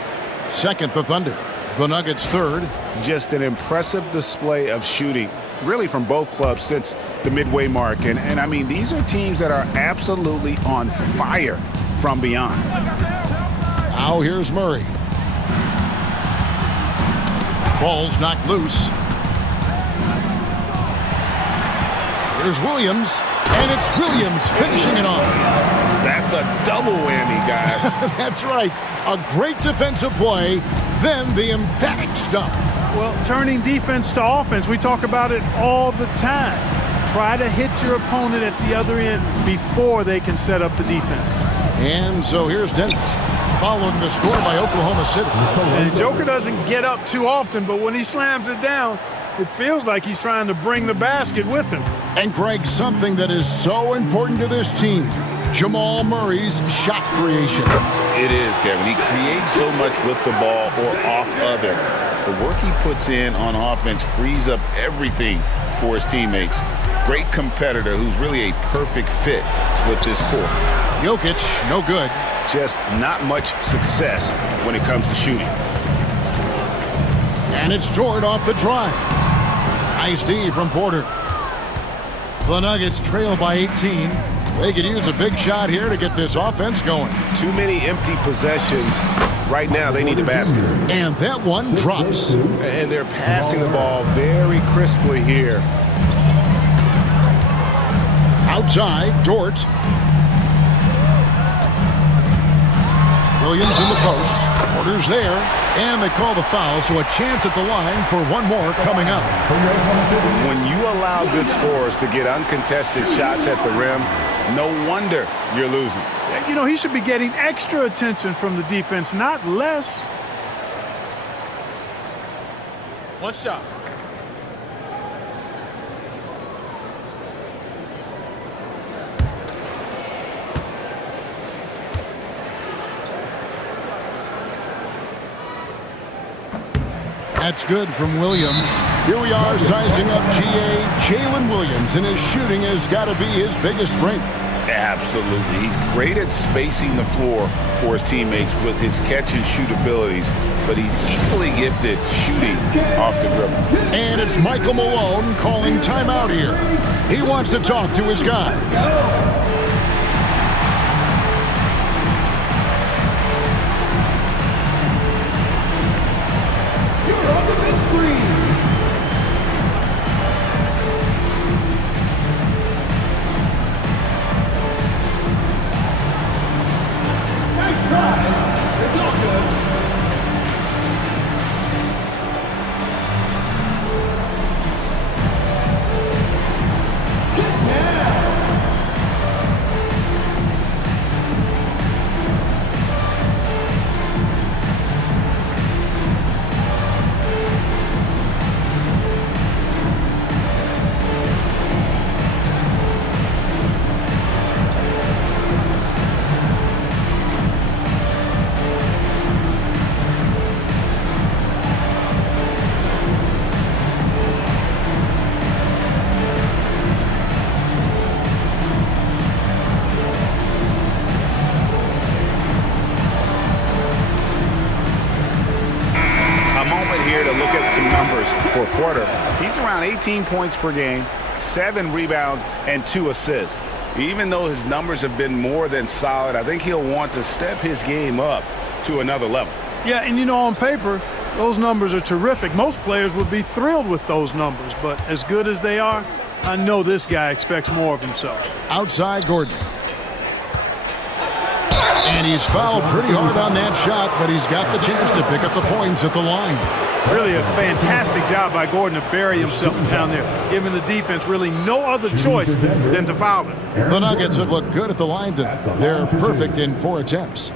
Second, the Thunder. The Nuggets third. Just an impressive display of shooting, really from both clubs since the midway mark. And I mean, these are teams that are absolutely on fire from beyond. Now here's Murray. Ball's knocked loose. Here's Williams, and it's Williams finishing it off. That's a double whammy, guys. That's right. A great defensive play, then the emphatic stuff. Well, turning defense to offense, we talk about it all the time. Try to hit your opponent at the other end before they can set up the defense. And so here's Dennis, following the score by Oklahoma City. And Joker doesn't get up too often, but when he slams it down, it feels like he's trying to bring the basket with him. And Greg, something that is so important to this team, Jamal Murray's shot creation. It is, Kevin. He creates so much with the ball or off of it. The work he puts in on offense frees up everything for his teammates. Great competitor who's really a perfect fit with this core. Jokic, no good. Just not much success when it comes to shooting. And it's Dort off the drive. Nice D from Porter. The Nuggets trail by 18. They could use a big shot here to get this offense going. Too many empty possessions. Right now, they need a basket. And that one drops. And they're passing the ball very crisply here. Outside, Dort. Williams in the post. Porter's there. And they call the foul, so a chance at the line for one more coming up. When you allow good scorers to get uncontested shots at the rim, no wonder you're losing. You know, he should be getting extra attention from the defense, not less. One shot. That's good from Williams. Here we are sizing up GA. Jalen Williams, and his shooting has got to be his biggest strength. Absolutely. He's great at spacing the floor for his teammates with his catch-and-shoot abilities, but he's equally gifted shooting off the dribble. And it's Michael Malone calling timeout here. He wants to talk to his guys. For Porter, he's around 18 points per game, 7 rebounds, and 2 assists. Even though his numbers have been more than solid, I think he'll want to step his game up to another level. Yeah, and you know, on paper, those numbers are terrific. Most players would be thrilled with those numbers, but as good as they are, I know this guy expects more of himself. Outside Gordon. And he's fouled pretty hard on that shot, but he's got the chance to pick up the points at the line. Really a fantastic job by Gordon to bury himself down there, giving the defense really no other choice than to foul him. The Nuggets have looked good at the line today. They're perfect in 4 attempts.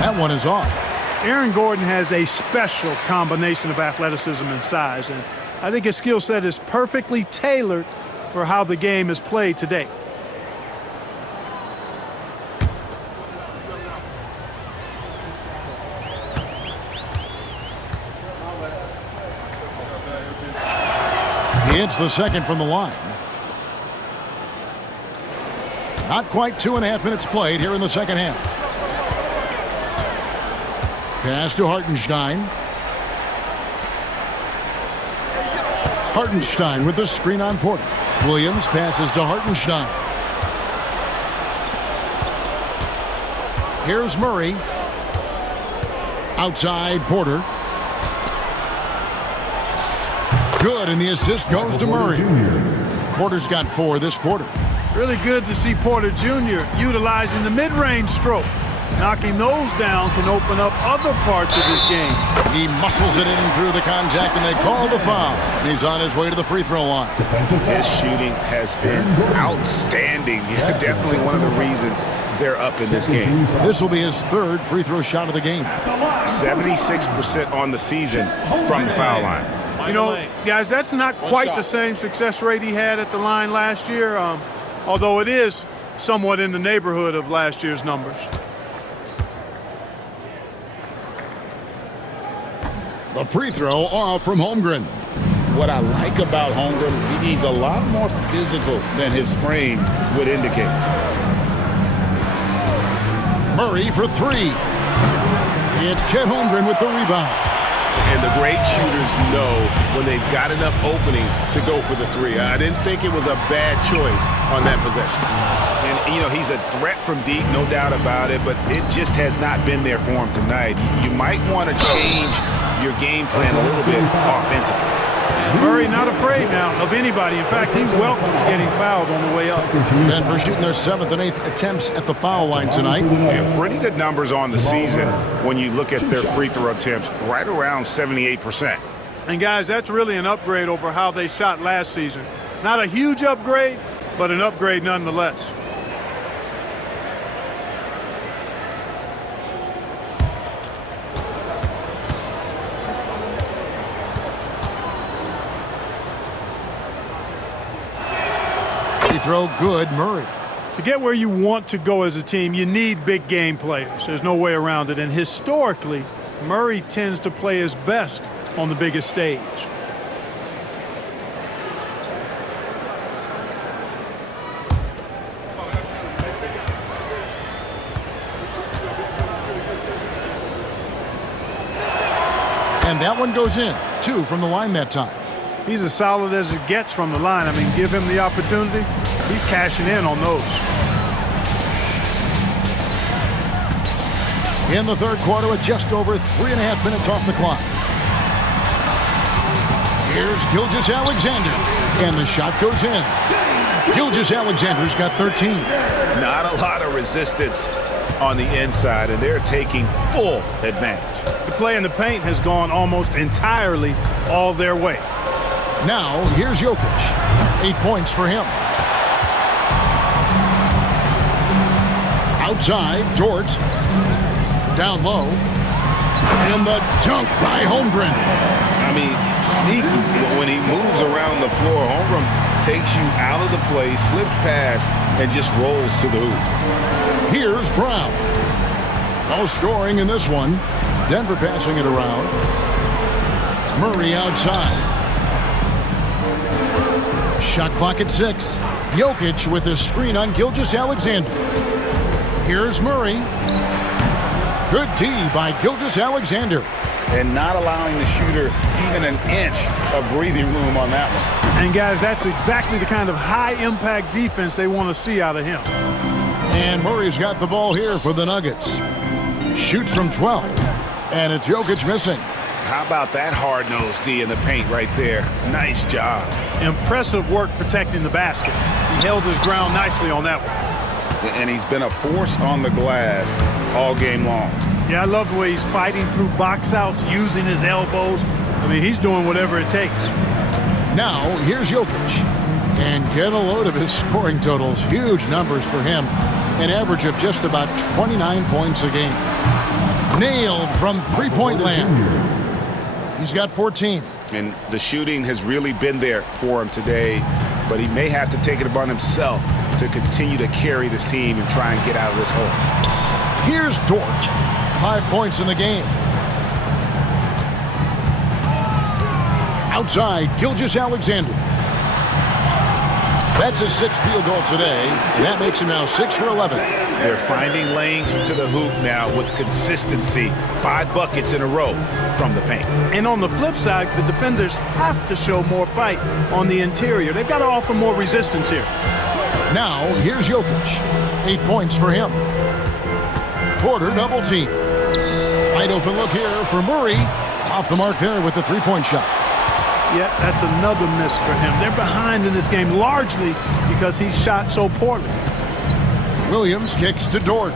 That one is off. Aaron Gordon has a special combination of athleticism and size, and I think his skill set is perfectly tailored for how the game is played today. He hits the second from the line. Not quite 2.5 minutes played here in the second half. Pass to Hartenstein. Hartenstein with the screen on Porter. Williams passes to Hartenstein. Here's Murray. Outside Porter. Good, and the assist goes to Murray. Porter's got 4 this quarter. Really good to see Porter Jr. utilizing the mid-range stroke. Knocking those down can open up other parts of this game. He muscles it in through the contact, and they call the foul. And he's on his way to the free throw line. His shooting has been outstanding. Definitely one of the reasons they're up in this game. This will be his 3rd free throw shot of the game. 76% on the season from the foul line. You know, guys, that's not quite the same success rate he had at the line last year, although it is somewhat in the neighborhood of last year's numbers. The free throw off from Holmgren. What I like about Holmgren, he's a lot more physical than his frame would indicate. Murray for 3. It's Chet Holmgren with the rebound. And the great shooters know when they've got enough opening to go for the 3. I didn't think it was a bad choice on that possession. And, you know, he's a threat from deep, no doubt about it, but it just has not been there for him tonight. You might want to change your game plan a little bit offensively. Murray not afraid now of anybody. In fact, he welcomes getting fouled on the way up. Denver shooting their 7th and 8th attempts at the foul line tonight. Yeah, pretty good numbers on the season when you look at their free throw attempts, right around 78%. And guys, that's really an upgrade over how they shot last season. Not a huge upgrade, but an upgrade nonetheless. Throw good, Murray. To get where you want to go as a team, you need big game players. There's no way around it. And historically, Murray tends to play his best on the biggest stage. And that one goes in. 2 from the line that time. He's as solid as it gets from the line. I mean, give him the opportunity. He's cashing in on those. In the 3rd quarter with just over 3.5 minutes off the clock. Here's Gilgeous-Alexander. And the shot goes in. Gilgeous-Alexander's got 13. Not a lot of resistance on the inside, and they're taking full advantage. The play in the paint has gone almost entirely all their way. Now, here's Jokic. 8 points for him. Outside, Dort. Down low. And the dunk by Holmgren. I mean, sneaky. When he moves around the floor, Holmgren takes you out of the play, slips past, and just rolls to the hoop. Here's Brown. No scoring in this one. Denver passing it around. Murray outside. Shot clock at 6. Jokic with his screen on Gilgeous-Alexander. Here's Murray. Good D by Gilgeous-Alexander. And not allowing the shooter even an inch of breathing room on that one. And guys, that's exactly the kind of high-impact defense they want to see out of him. And Murray's got the ball here for the Nuggets. Shoots from 12. And it's Jokic missing. How about that hard-nosed D in the paint right there? Nice job. Impressive work protecting the basket. He held his ground nicely on that one. And he's been a force on the glass all game long. Yeah, I love the way he's fighting through box outs, using his elbows. I mean, he's doing whatever it takes. Now, here's Jokic. And get a load of his scoring totals. Huge numbers for him. An average of just about 29 points a game. Nailed from three-point land. He's got 14. And the shooting has really been there for him today, but he may have to take it upon himself to continue to carry this team and try and get out of this hole. Here's Dort. 5 points in the game. Outside, Gilgeous-Alexander. That's his 6th field goal today, and that makes him now 6 for 11. They're finding lanes to the hoop now with consistency. 5 buckets in a row from the paint. And on the flip side, the defenders have to show more fight on the interior. They've got to offer more resistance here. Now, here's Jokic. 8 points for him. Porter double team. Wide open look here for Murray. Off the mark there with the 3-point shot. Yeah, that's another miss for him. They're behind in this game largely because he shot so poorly. Williams kicks to Dort.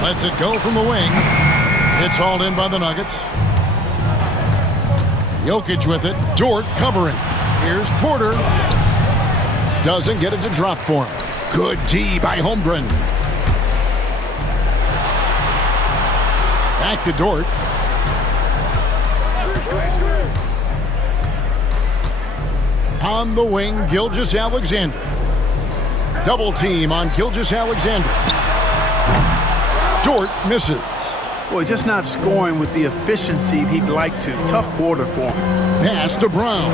Lets it go from the wing. It's hauled in by the Nuggets. Jokic with it. Dort covering. Here's Porter. Doesn't get it to drop for him. Good D by Holmgren. Back to Dort. On the wing, Gilgeous-Alexander. Double team on Gilgeous-Alexander. Dort misses. Boy, just not scoring with the efficiency he'd like to. Tough quarter for him. Pass to Brown.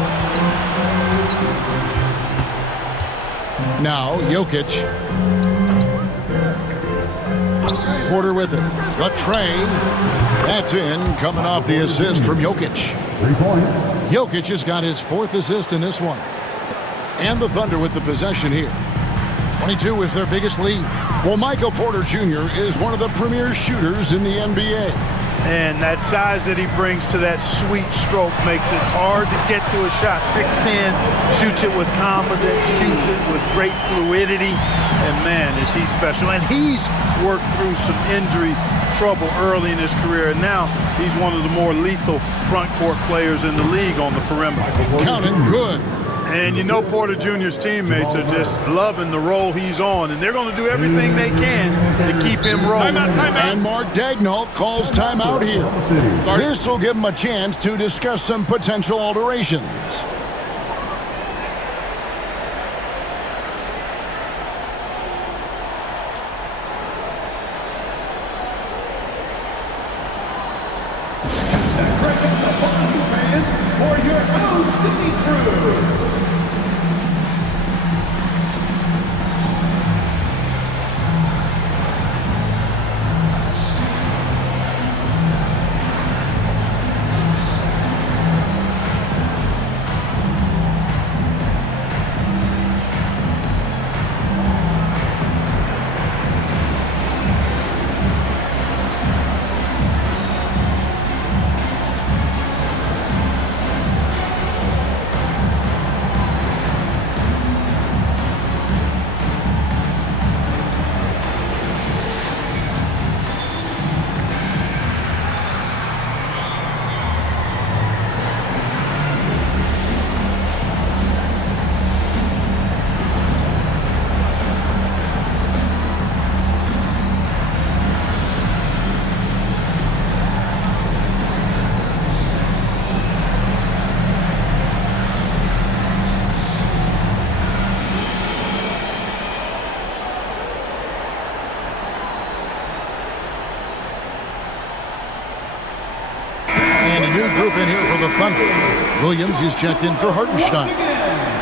Now, Jokic. Porter with it. The tray. That's in, coming off the assist from Jokic. 3 points. Jokic has got his 4th assist in this one. And the Thunder with the possession here. 22 is their biggest lead. Well, Michael Porter Jr. is one of the premier shooters in the NBA. And that size that he brings to that sweet stroke makes it hard to get to a shot. 6'10", shoots it with confidence, shoots it with great fluidity. And man, is he special. And he's worked through some injury trouble early in his career. And now he's one of the more lethal front court players in the league on the perimeter. Count it, good. And you know Porter Jr.'s teammates are just loving the role he's on, and they're going to do everything they can to keep him rolling. Timeout. And Mark Daigneault calls timeout here. This will give him a chance to discuss some potential alterations. For your own City Crew. Group in here for the Thunder. Williams is checked in for Hartenstein.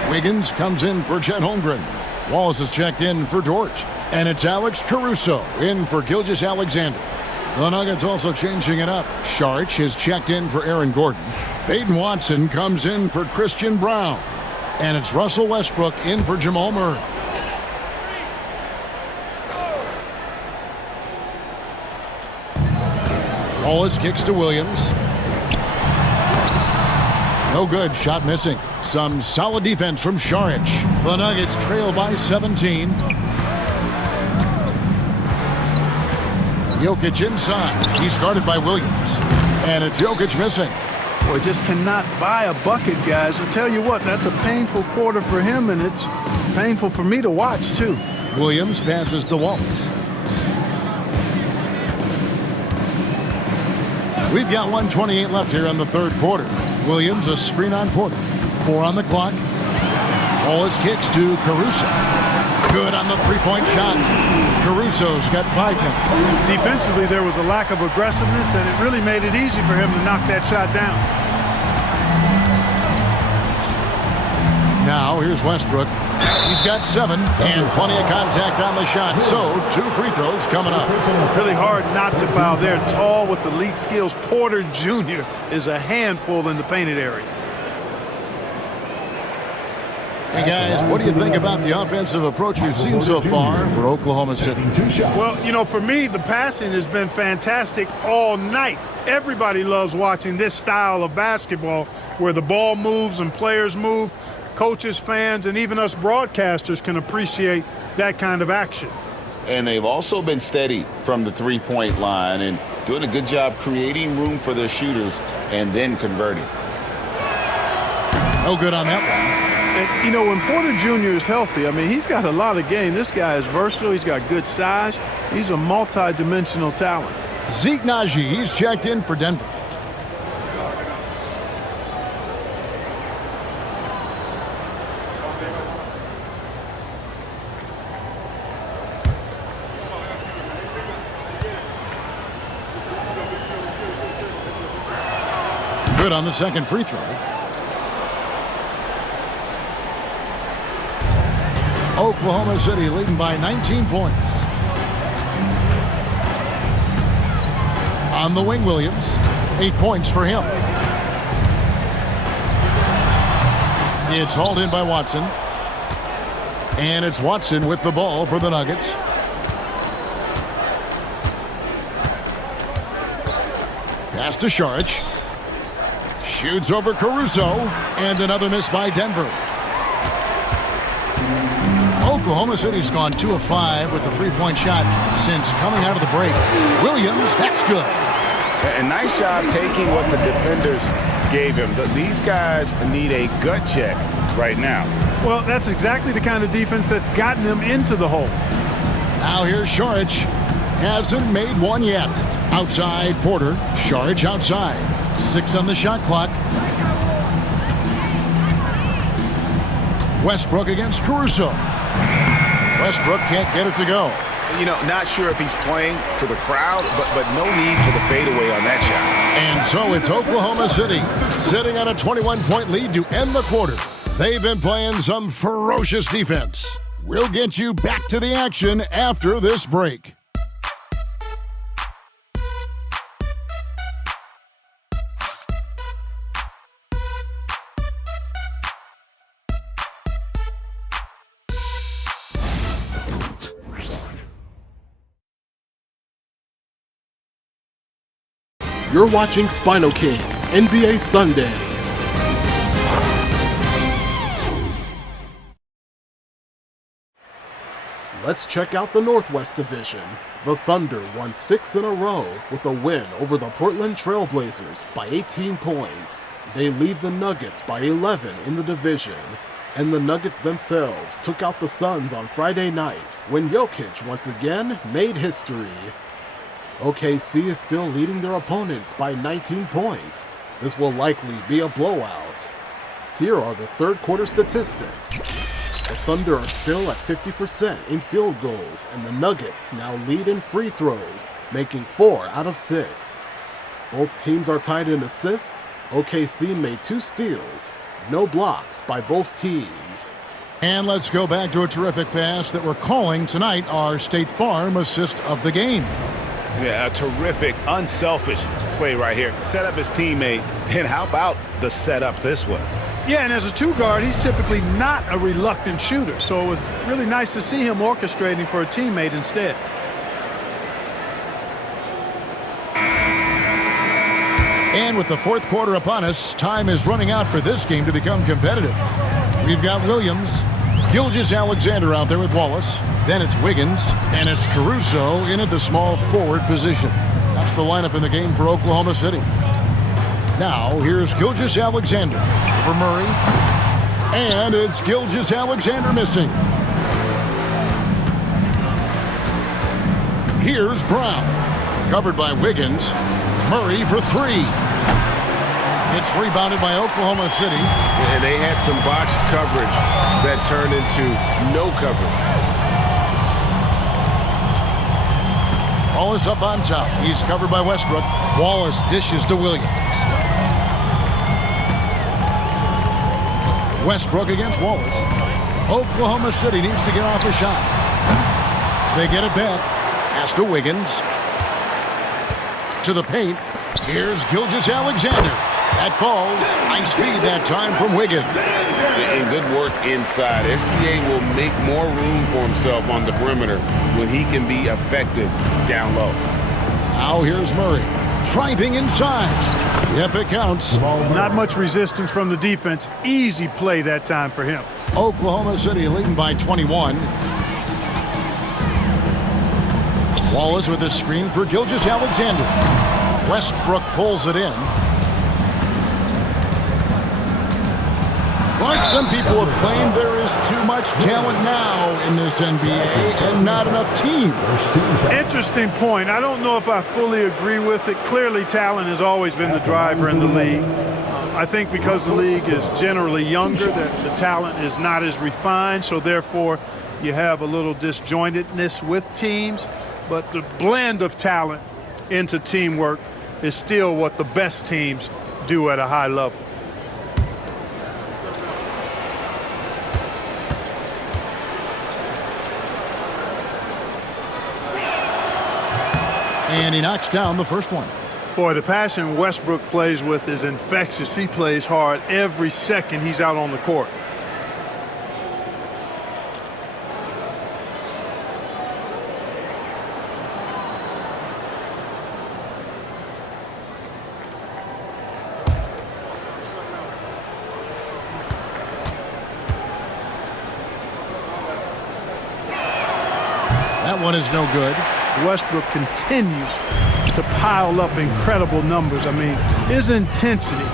Wiggins comes in for Chet Holmgren. Wallace is checked in for Dort. And it's Alex Caruso in for Gilgeous-Alexander. The Nuggets also changing it up. Saric is checked in for Aaron Gordon. Peyton Watson comes in for Christian Brown. And it's Russell Westbrook in for Jamal Murray. Wallace kicks to Williams. No good, shot missing. Some solid defense from Saric. The Nuggets trail by 17. Jokic inside. He's guarded by Williams. And it's Jokic missing. Boy, just cannot buy a bucket, guys. I'll tell you what, that's a painful quarter for him, and it's painful for me to watch, too. Williams passes to Wallace. We've got 1:28 left here in the third quarter. Williams, a screen on Porter. 4 on the clock. Wallace kicks to Caruso. Good on the three-point shot. Caruso's got 5 now. Defensively, there was a lack of aggressiveness, and it really made it easy for him to knock that shot down. Now here's Westbrook. He's got 7 and plenty of contact on the shot. So 2 free throws coming up. Really hard not to foul there. Tall with elite skills. Porter Jr. is a handful in the painted area. Hey guys, what do you think about the offensive approach we've seen so far for Oklahoma City? Well, you know, for me, the passing has been fantastic all night. Everybody loves watching this style of basketball where the ball moves and players move. Coaches, fans, and even us broadcasters can appreciate that kind of action. And they've also been steady from the three-point line and doing a good job creating room for their shooters and then converting. No good on that one. And, you know, when Porter Jr. is healthy, I mean, he's got a lot of game. This guy is versatile. He's got good size. He's a multi-dimensional talent. Zeke Naji, he's checked in for Denver. Good on the second free throw. Oklahoma City leading by 19 points. On the wing, Williams. 8 points for him. It's hauled in by Watson. And it's Watson with the ball for the Nuggets. Pass to Saric. Shoots over Caruso. And another miss by Denver. Oklahoma City's gone 2 of 5 with the three-point shot since coming out of the break. Williams, that's good. A nice job taking what the defenders gave him. These guys need a gut check right now. Well, that's exactly the kind of defense that's gotten them into the hole. Now here's Saric. Hasn't made one yet. Outside Porter. Saric outside. 6 on the shot clock. Westbrook against Caruso. Westbrook can't get it to go. You know, not sure if he's playing to the crowd, but no need for the fadeaway on that shot. And so it's Oklahoma City sitting on a 21-point lead to end the quarter. They've been playing some ferocious defense. We'll get you back to the action after this break. You're watching SpinoKing NBA Sunday. Let's check out the Northwest Division. The Thunder won 6 in a row with a win over the Portland Trail Blazers by 18 points. They lead the Nuggets by 11 in the division. And the Nuggets themselves took out the Suns on Friday night when Jokic once again made history. OKC is still leading their opponents by 19 points. This will likely be a blowout. Here are the third quarter statistics. The Thunder are still at 50% in field goals, and the Nuggets now lead in free throws, making 4 out of 6. Both teams are tied in assists. OKC made 2 steals. No blocks by both teams. And let's go back to a terrific pass that we're calling tonight our State Farm assist of the game. Yeah, a terrific, unselfish play right here. Set up his teammate, and how about the setup this was? Yeah, and as a 2-guard, he's typically not a reluctant shooter, so it was really nice to see him orchestrating for a teammate instead. And with the fourth quarter upon us, time is running out for this game to become competitive. We've got Williams, Gilgeous-Alexander out there with Wallace. Then it's Wiggins, and it's Caruso in at the small forward position. That's the lineup in the game for Oklahoma City. Now, here's Gilgeous-Alexander for Murray. And it's Gilgeous-Alexander missing. Here's Brown. Covered by Wiggins. Murray for 3. It's rebounded by Oklahoma City. And they had some botched coverage that turned into no coverage. Wallace up on top. He's covered by Westbrook. Wallace dishes to Williams. Westbrook against Wallace. Oklahoma City needs to get off a shot. They get it back. Pass to Wiggins. To the paint. Here's Gilgeous-Alexander. That falls. Nice feed that time from Wiggins. And good work inside. SGA will make more room for himself on the perimeter when he can be effective down low. Now here's Murray. Driving inside. Yep, it counts. Not much resistance from the defense. Easy play that time for him. Oklahoma City leading by 21. Wallace with a screen for Gilgeous-Alexander. Westbrook pulls it in. Like some people have claimed, there is too much talent now in this NBA and not enough teams. Interesting point. I don't know if I fully agree with it. Clearly, talent has always been the driver in the league. I think because the league is generally younger, that the talent is not as refined, so therefore you have a little disjointedness with teams. But the blend of talent into teamwork is still what the best teams do at a high level. And he knocks down the first one. Boy, the passion Westbrook plays with is infectious. He plays hard every second he's out on the court. That one is no good. Westbrook continues to pile up incredible numbers. I mean, his intensity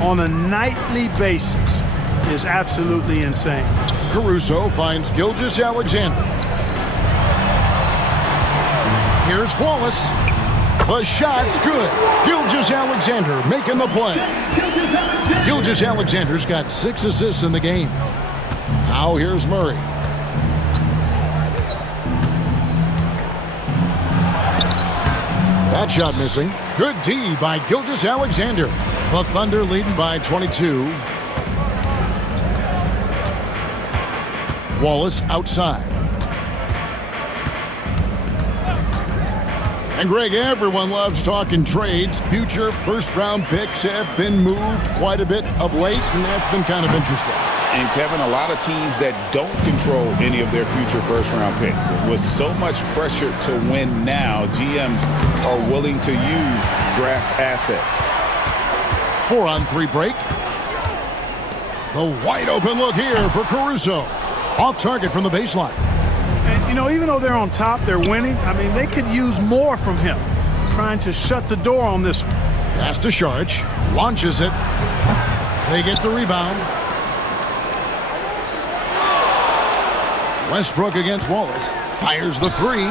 on a nightly basis is absolutely insane. Caruso finds Gilgeous-Alexander. Here's Wallace. The shot's good. Gilgeous-Alexander making the play. Gilgeous-Alexander's got 6 assists in the game. Now here's Murray. That shot missing. Good D by Gilgeous-Alexander. The Thunder leading by 22. Wallace outside. And Greg, everyone loves talking trades. Future first-round picks have been moved quite a bit of late, and that's been kind of interesting. And Kevin, a lot of teams that don't control any of their future first-round picks. With so much pressure to win now, GMs are willing to use draft assets. 4-on-3 break. The wide-open look here for Caruso. Off target from the baseline. And, you know, even though they're on top, they're winning. I mean, they could use more from him. Trying to shut the door on this one. Pass to Sharge. Launches it. They get the rebound. Westbrook against Wallace. Fires the three.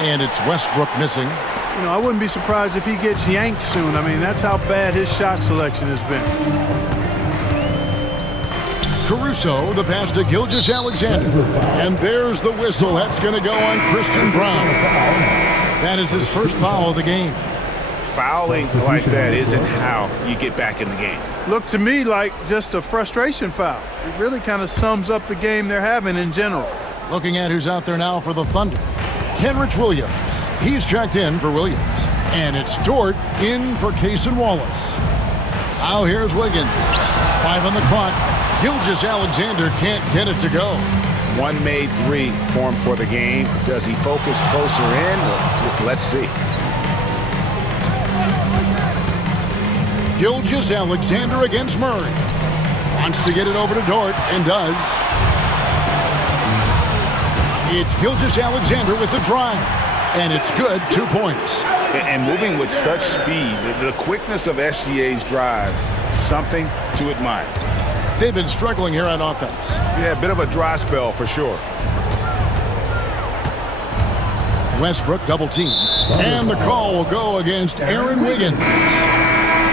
And it's Westbrook missing. You know, I wouldn't be surprised if he gets yanked soon. I mean, that's how bad his shot selection has been. Caruso, the pass to Gilgeous-Alexander. And there's the whistle. That's going to go on Christian Brown. That is his first foul of the game. Fouling like that isn't how you get back in the game. Looked to me like just a frustration foul. It really kind of sums up the game they're having in general. Looking at who's out there now for the Thunder. Kenrich Williams. He's checked in for Williams. And it's Dort in for Cason Wallace. Now here's Wiggins. 5 on the clock. Gilgeous-Alexander can't get it to go. One made three for him for the game. Does he focus closer in? Let's see. Gilgeous-Alexander against Murray. Wants to get it over to Dort, and does. It's Gilgeous-Alexander with the drive. And it's good, 2 points. And moving with such speed, the quickness of SGA's drives, something to admire. They've been struggling here on offense. Yeah, a bit of a dry spell for sure. Westbrook double team. And the call will go against Aaron Wiggins.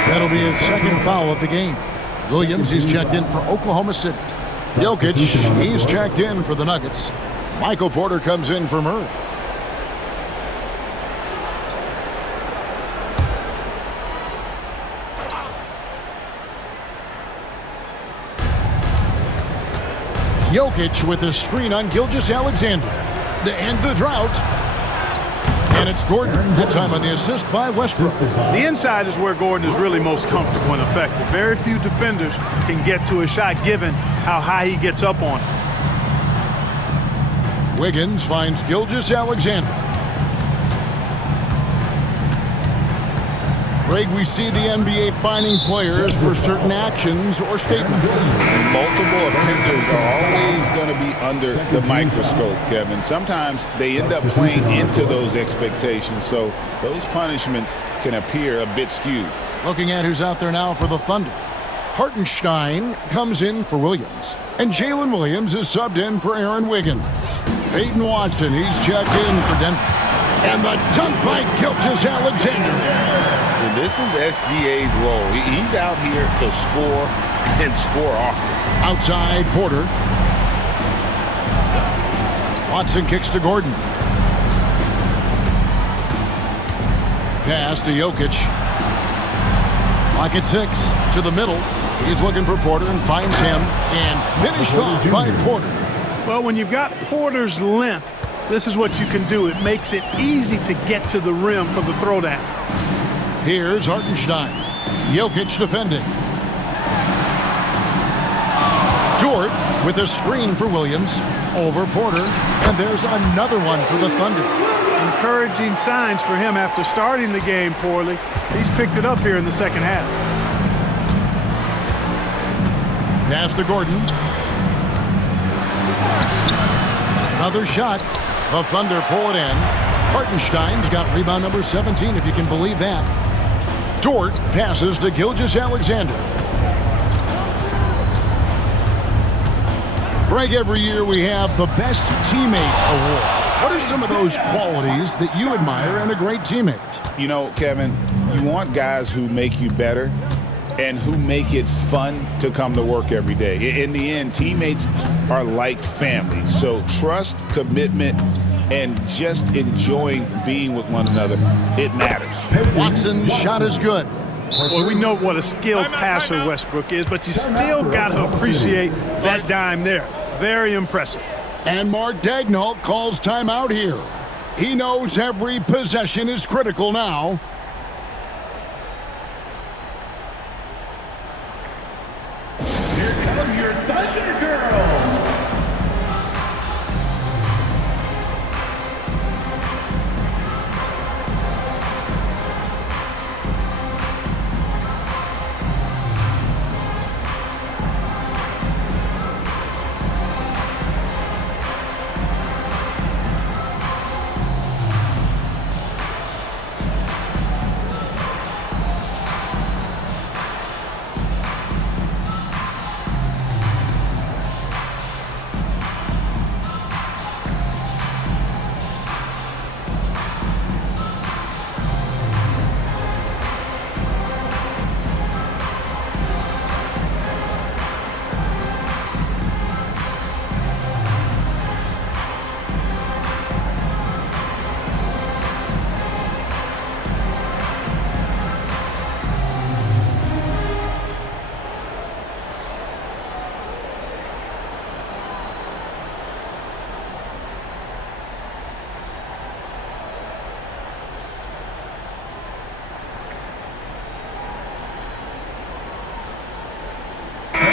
That'll be his second foul of the game. Williams, he's checked in for Oklahoma City. Jokic, he's checked in for the Nuggets. Michael Porter comes in for Murray. Jokic with a screen on Gilgeous-Alexander. To end the drought. And it's Gordon. That time on the assist by Westbrook. The inside is where Gordon is really most comfortable and effective. Very few defenders can get to a shot given how high he gets up on it. Wiggins finds Gilgeous-Alexander. Greg, we see the NBA fining players for certain actions or statements. Multiple offenders are always going to be under the microscope, Kevin. Sometimes they end up playing into those expectations, so those punishments can appear a bit skewed. Looking at who's out there now for the Thunder. Hartenstein comes in for Williams. And Jalen Williams is subbed in for Aaron Wiggins. Peyton Watson, he's checked in for Denver. And the dunk by Gilgeous-Alexander. And this is SGA's role. He's out here to score and score often. Outside Porter. Watson kicks to Gordon. Pass to Jokic. Clock at 6 to the middle. He's looking for Porter and finds him. And finished off by Porter. Well, when you've got Porter's length, this is what you can do. It makes it easy to get to the rim for the throwdown. Here's Hartenstein. Jokic defending. Dort with a screen for Williams. Over Porter. And there's another one for the Thunder. Encouraging signs for him after starting the game poorly. He's picked it up here in the second half. Pass to Gordon. Another shot. The Thunder pull it in. Hartenstein's got rebound number 17, if you can believe that. Dort passes to Gilgeous-Alexander. Greg, every year we have the Best Teammate Award. What are some of those qualities that you admire in a great teammate? You know, Kevin, you want guys who make you better and who make it fun to come to work every day. In the end, teammates are like family. So trust, commitment, and just enjoying being with one another, it matters. Watson's shot is good. Well, we know what a skilled passer Westbrook is, but you still got to appreciate that dime there. Very impressive. And Mark Daigneault calls timeout here. He knows every possession is critical now. Here comes your Thunder Girl.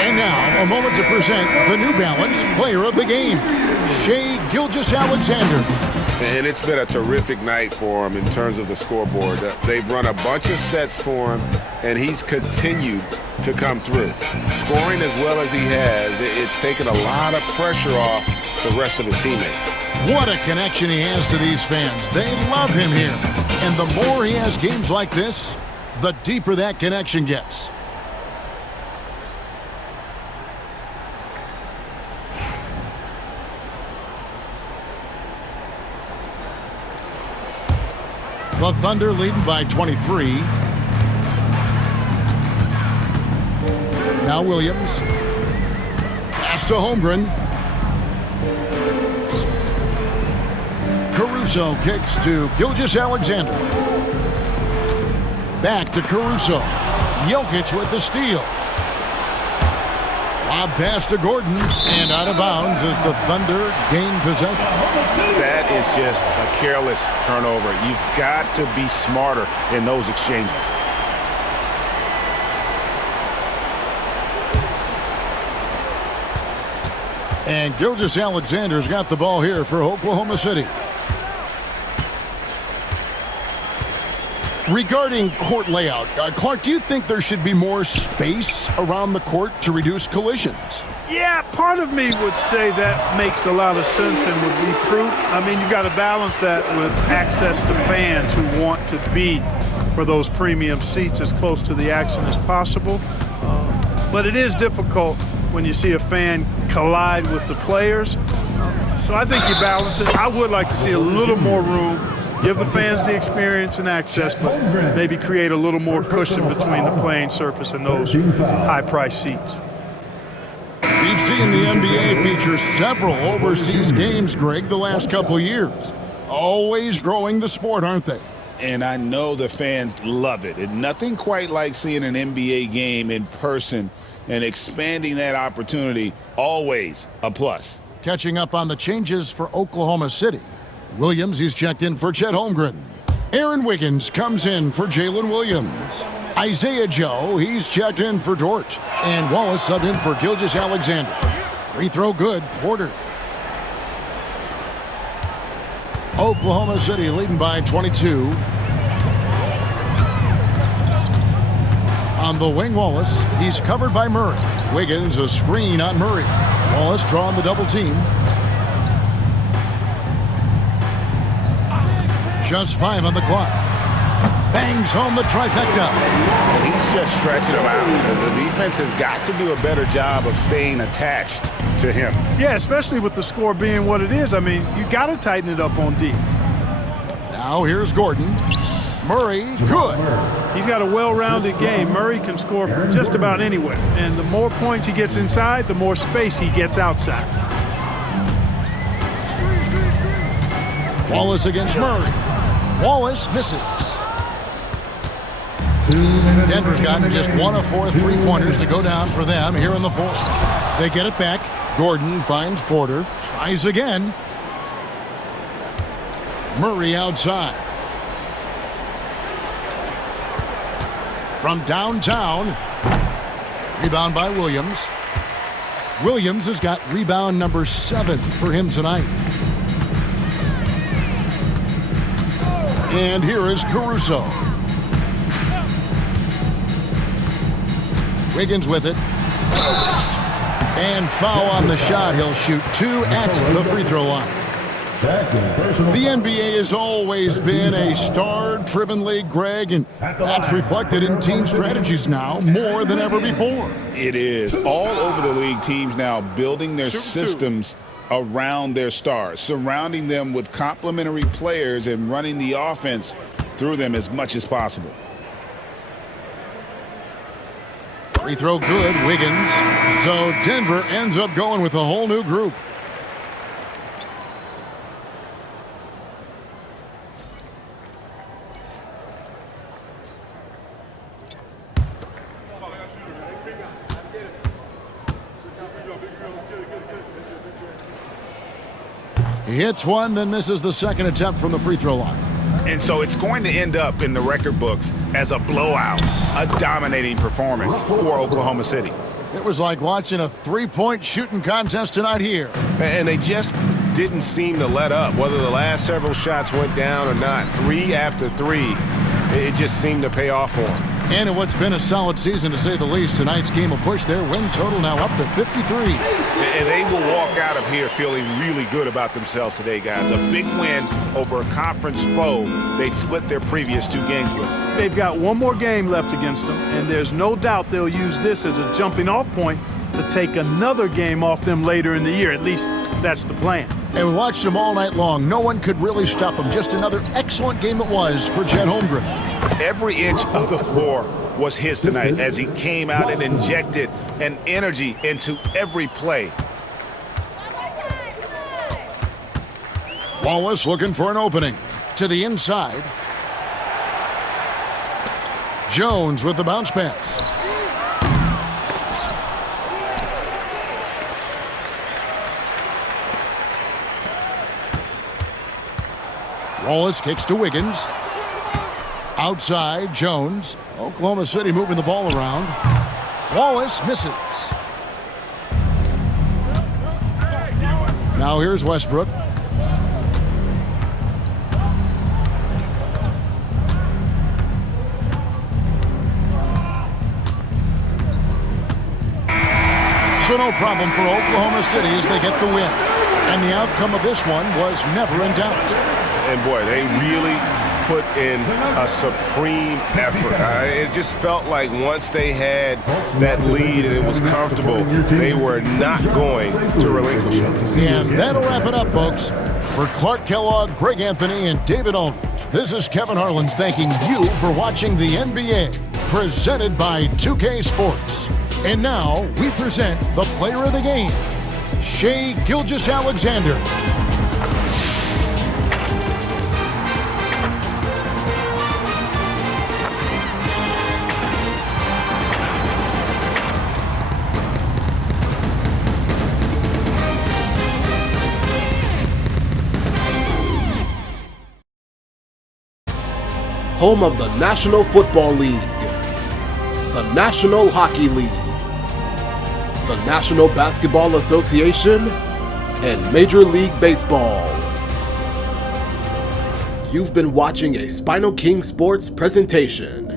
Now, a moment to present the New Balance Player of the Game, Shai Gilgeous-Alexander. And it's been a terrific night for him in terms of the scoreboard. They've run a bunch of sets for him, and he's continued to come through. Scoring as well as he has, it's taken a lot of pressure off the rest of his teammates. What a connection he has to these fans. They love him here. And the more he has games like this, the deeper that connection gets. The Thunder leading by 23. Now Williams. Pass to Holmgren. Caruso kicks to Gilgeous-Alexander. Back to Caruso. Jokic with the steal. Lob pass to Gordon, and out of bounds as the Thunder gain possession. That is just a careless turnover. You've got to be smarter in those exchanges. And Gilgeous-Alexander's got the ball here for Oklahoma City. Regarding court layout, Clark, do you think there should be more space around the court to reduce collisions? Yeah, part of me would say that makes a lot of sense and would be proof. I mean, you've got to balance that with access to fans who want to be for those premium seats as close to the action as possible. But it is difficult when you see a fan collide with the players. So I think you balance it. I would like to see a little more room, give the fans the experience and access, but maybe create a little more cushion between the playing surface and those high-priced seats. We've seen the NBA feature several overseas games, Greg, the last couple years. Always growing the sport, aren't they? And I know the fans love it. And nothing quite like seeing an NBA game in person and expanding that opportunity, always a plus. Catching up on the changes for Oklahoma City. Williams, he's checked in for Chet Holmgren. Aaron Wiggins comes in for Jalen Williams. Isaiah Joe, he's checked in for Dort. And Wallace subbed in for Gilgeous-Alexander. Free throw good, Porter. Oklahoma City leading by 22. On the wing, Wallace, he's covered by Murray. Wiggins, a screen on Murray. Wallace drawing the double team. Just 5 on the clock. Bangs home the trifecta. He's just stretching him out. The defense has got to do a better job of staying attached to him. Yeah, especially with the score being what it is. I mean, you got to tighten it up on D. Now here's Gordon. Murray, good. He's got a well-rounded game. Murray can score from just about anywhere. And the more points he gets inside, the more space he gets outside. Wallace against Murray. Wallace misses. Denver's gotten just 1 of 4 3-pointers to go down for them here in the fourth. They get it back. Gordon finds Porter. Tries again. Murray outside. From downtown. Rebound by Williams. Williams has got rebound number 7 for him tonight. And here is Caruso. Wiggins with it. And foul on the shot. He'll shoot 2 at the free throw line. The NBA has always been a star-driven league, Greg, and that's reflected in team strategies now more than ever before. It is. All over the league, teams now building their systems around their stars, surrounding them with complementary players and running the offense through them as much as possible. Free throw good, Wiggins. So Denver ends up going with a whole new group. He hits one, then misses the second attempt from the free throw line. And so it's going to end up in the record books as a blowout, a dominating performance for Oklahoma City. It was like watching a three-point shooting contest tonight here. And they just didn't seem to let up, whether the last several shots went down or not. 3 after 3, it just seemed to pay off for them. And in what's been a solid season, to say the least, tonight's game will push their win total now up to 53. And they will walk out of here feeling really good about themselves today, guys. A big win over a conference foe they'd split their previous 2 games with. They've got one more game left against them, and there's no doubt they'll use this as a jumping-off point to take another game off them later in the year. At least that's the plan. And we watched them all night long. No one could really stop them. Just another excellent game it was for Chet Holmgren. Every inch of the floor was his tonight as he came out and injected an energy into every play. Wallace looking for an opening. To the inside. Jones with the bounce pass. Wallace kicks to Wiggins. Outside, Jones. Oklahoma City moving the ball around. Wallace misses. Now here's Westbrook. So no problem for Oklahoma City as they get the win. And the outcome of this one was never in doubt. And boy, they really put in a supreme effort. It just felt like once they had that lead and it was comfortable, they were not going to relinquish it. And that'll wrap it up, folks. For Clark Kellogg, Greg Anthony, and David Aldridge, this is Kevin Harlan thanking you for watching the NBA, presented by 2K Sports. And now, we present the player of the game, Shai Gilgeous-Alexander. Home of the National Football League, the National Hockey League, the National Basketball Association, and Major League Baseball. You've been watching a SpinoKing Sports presentation.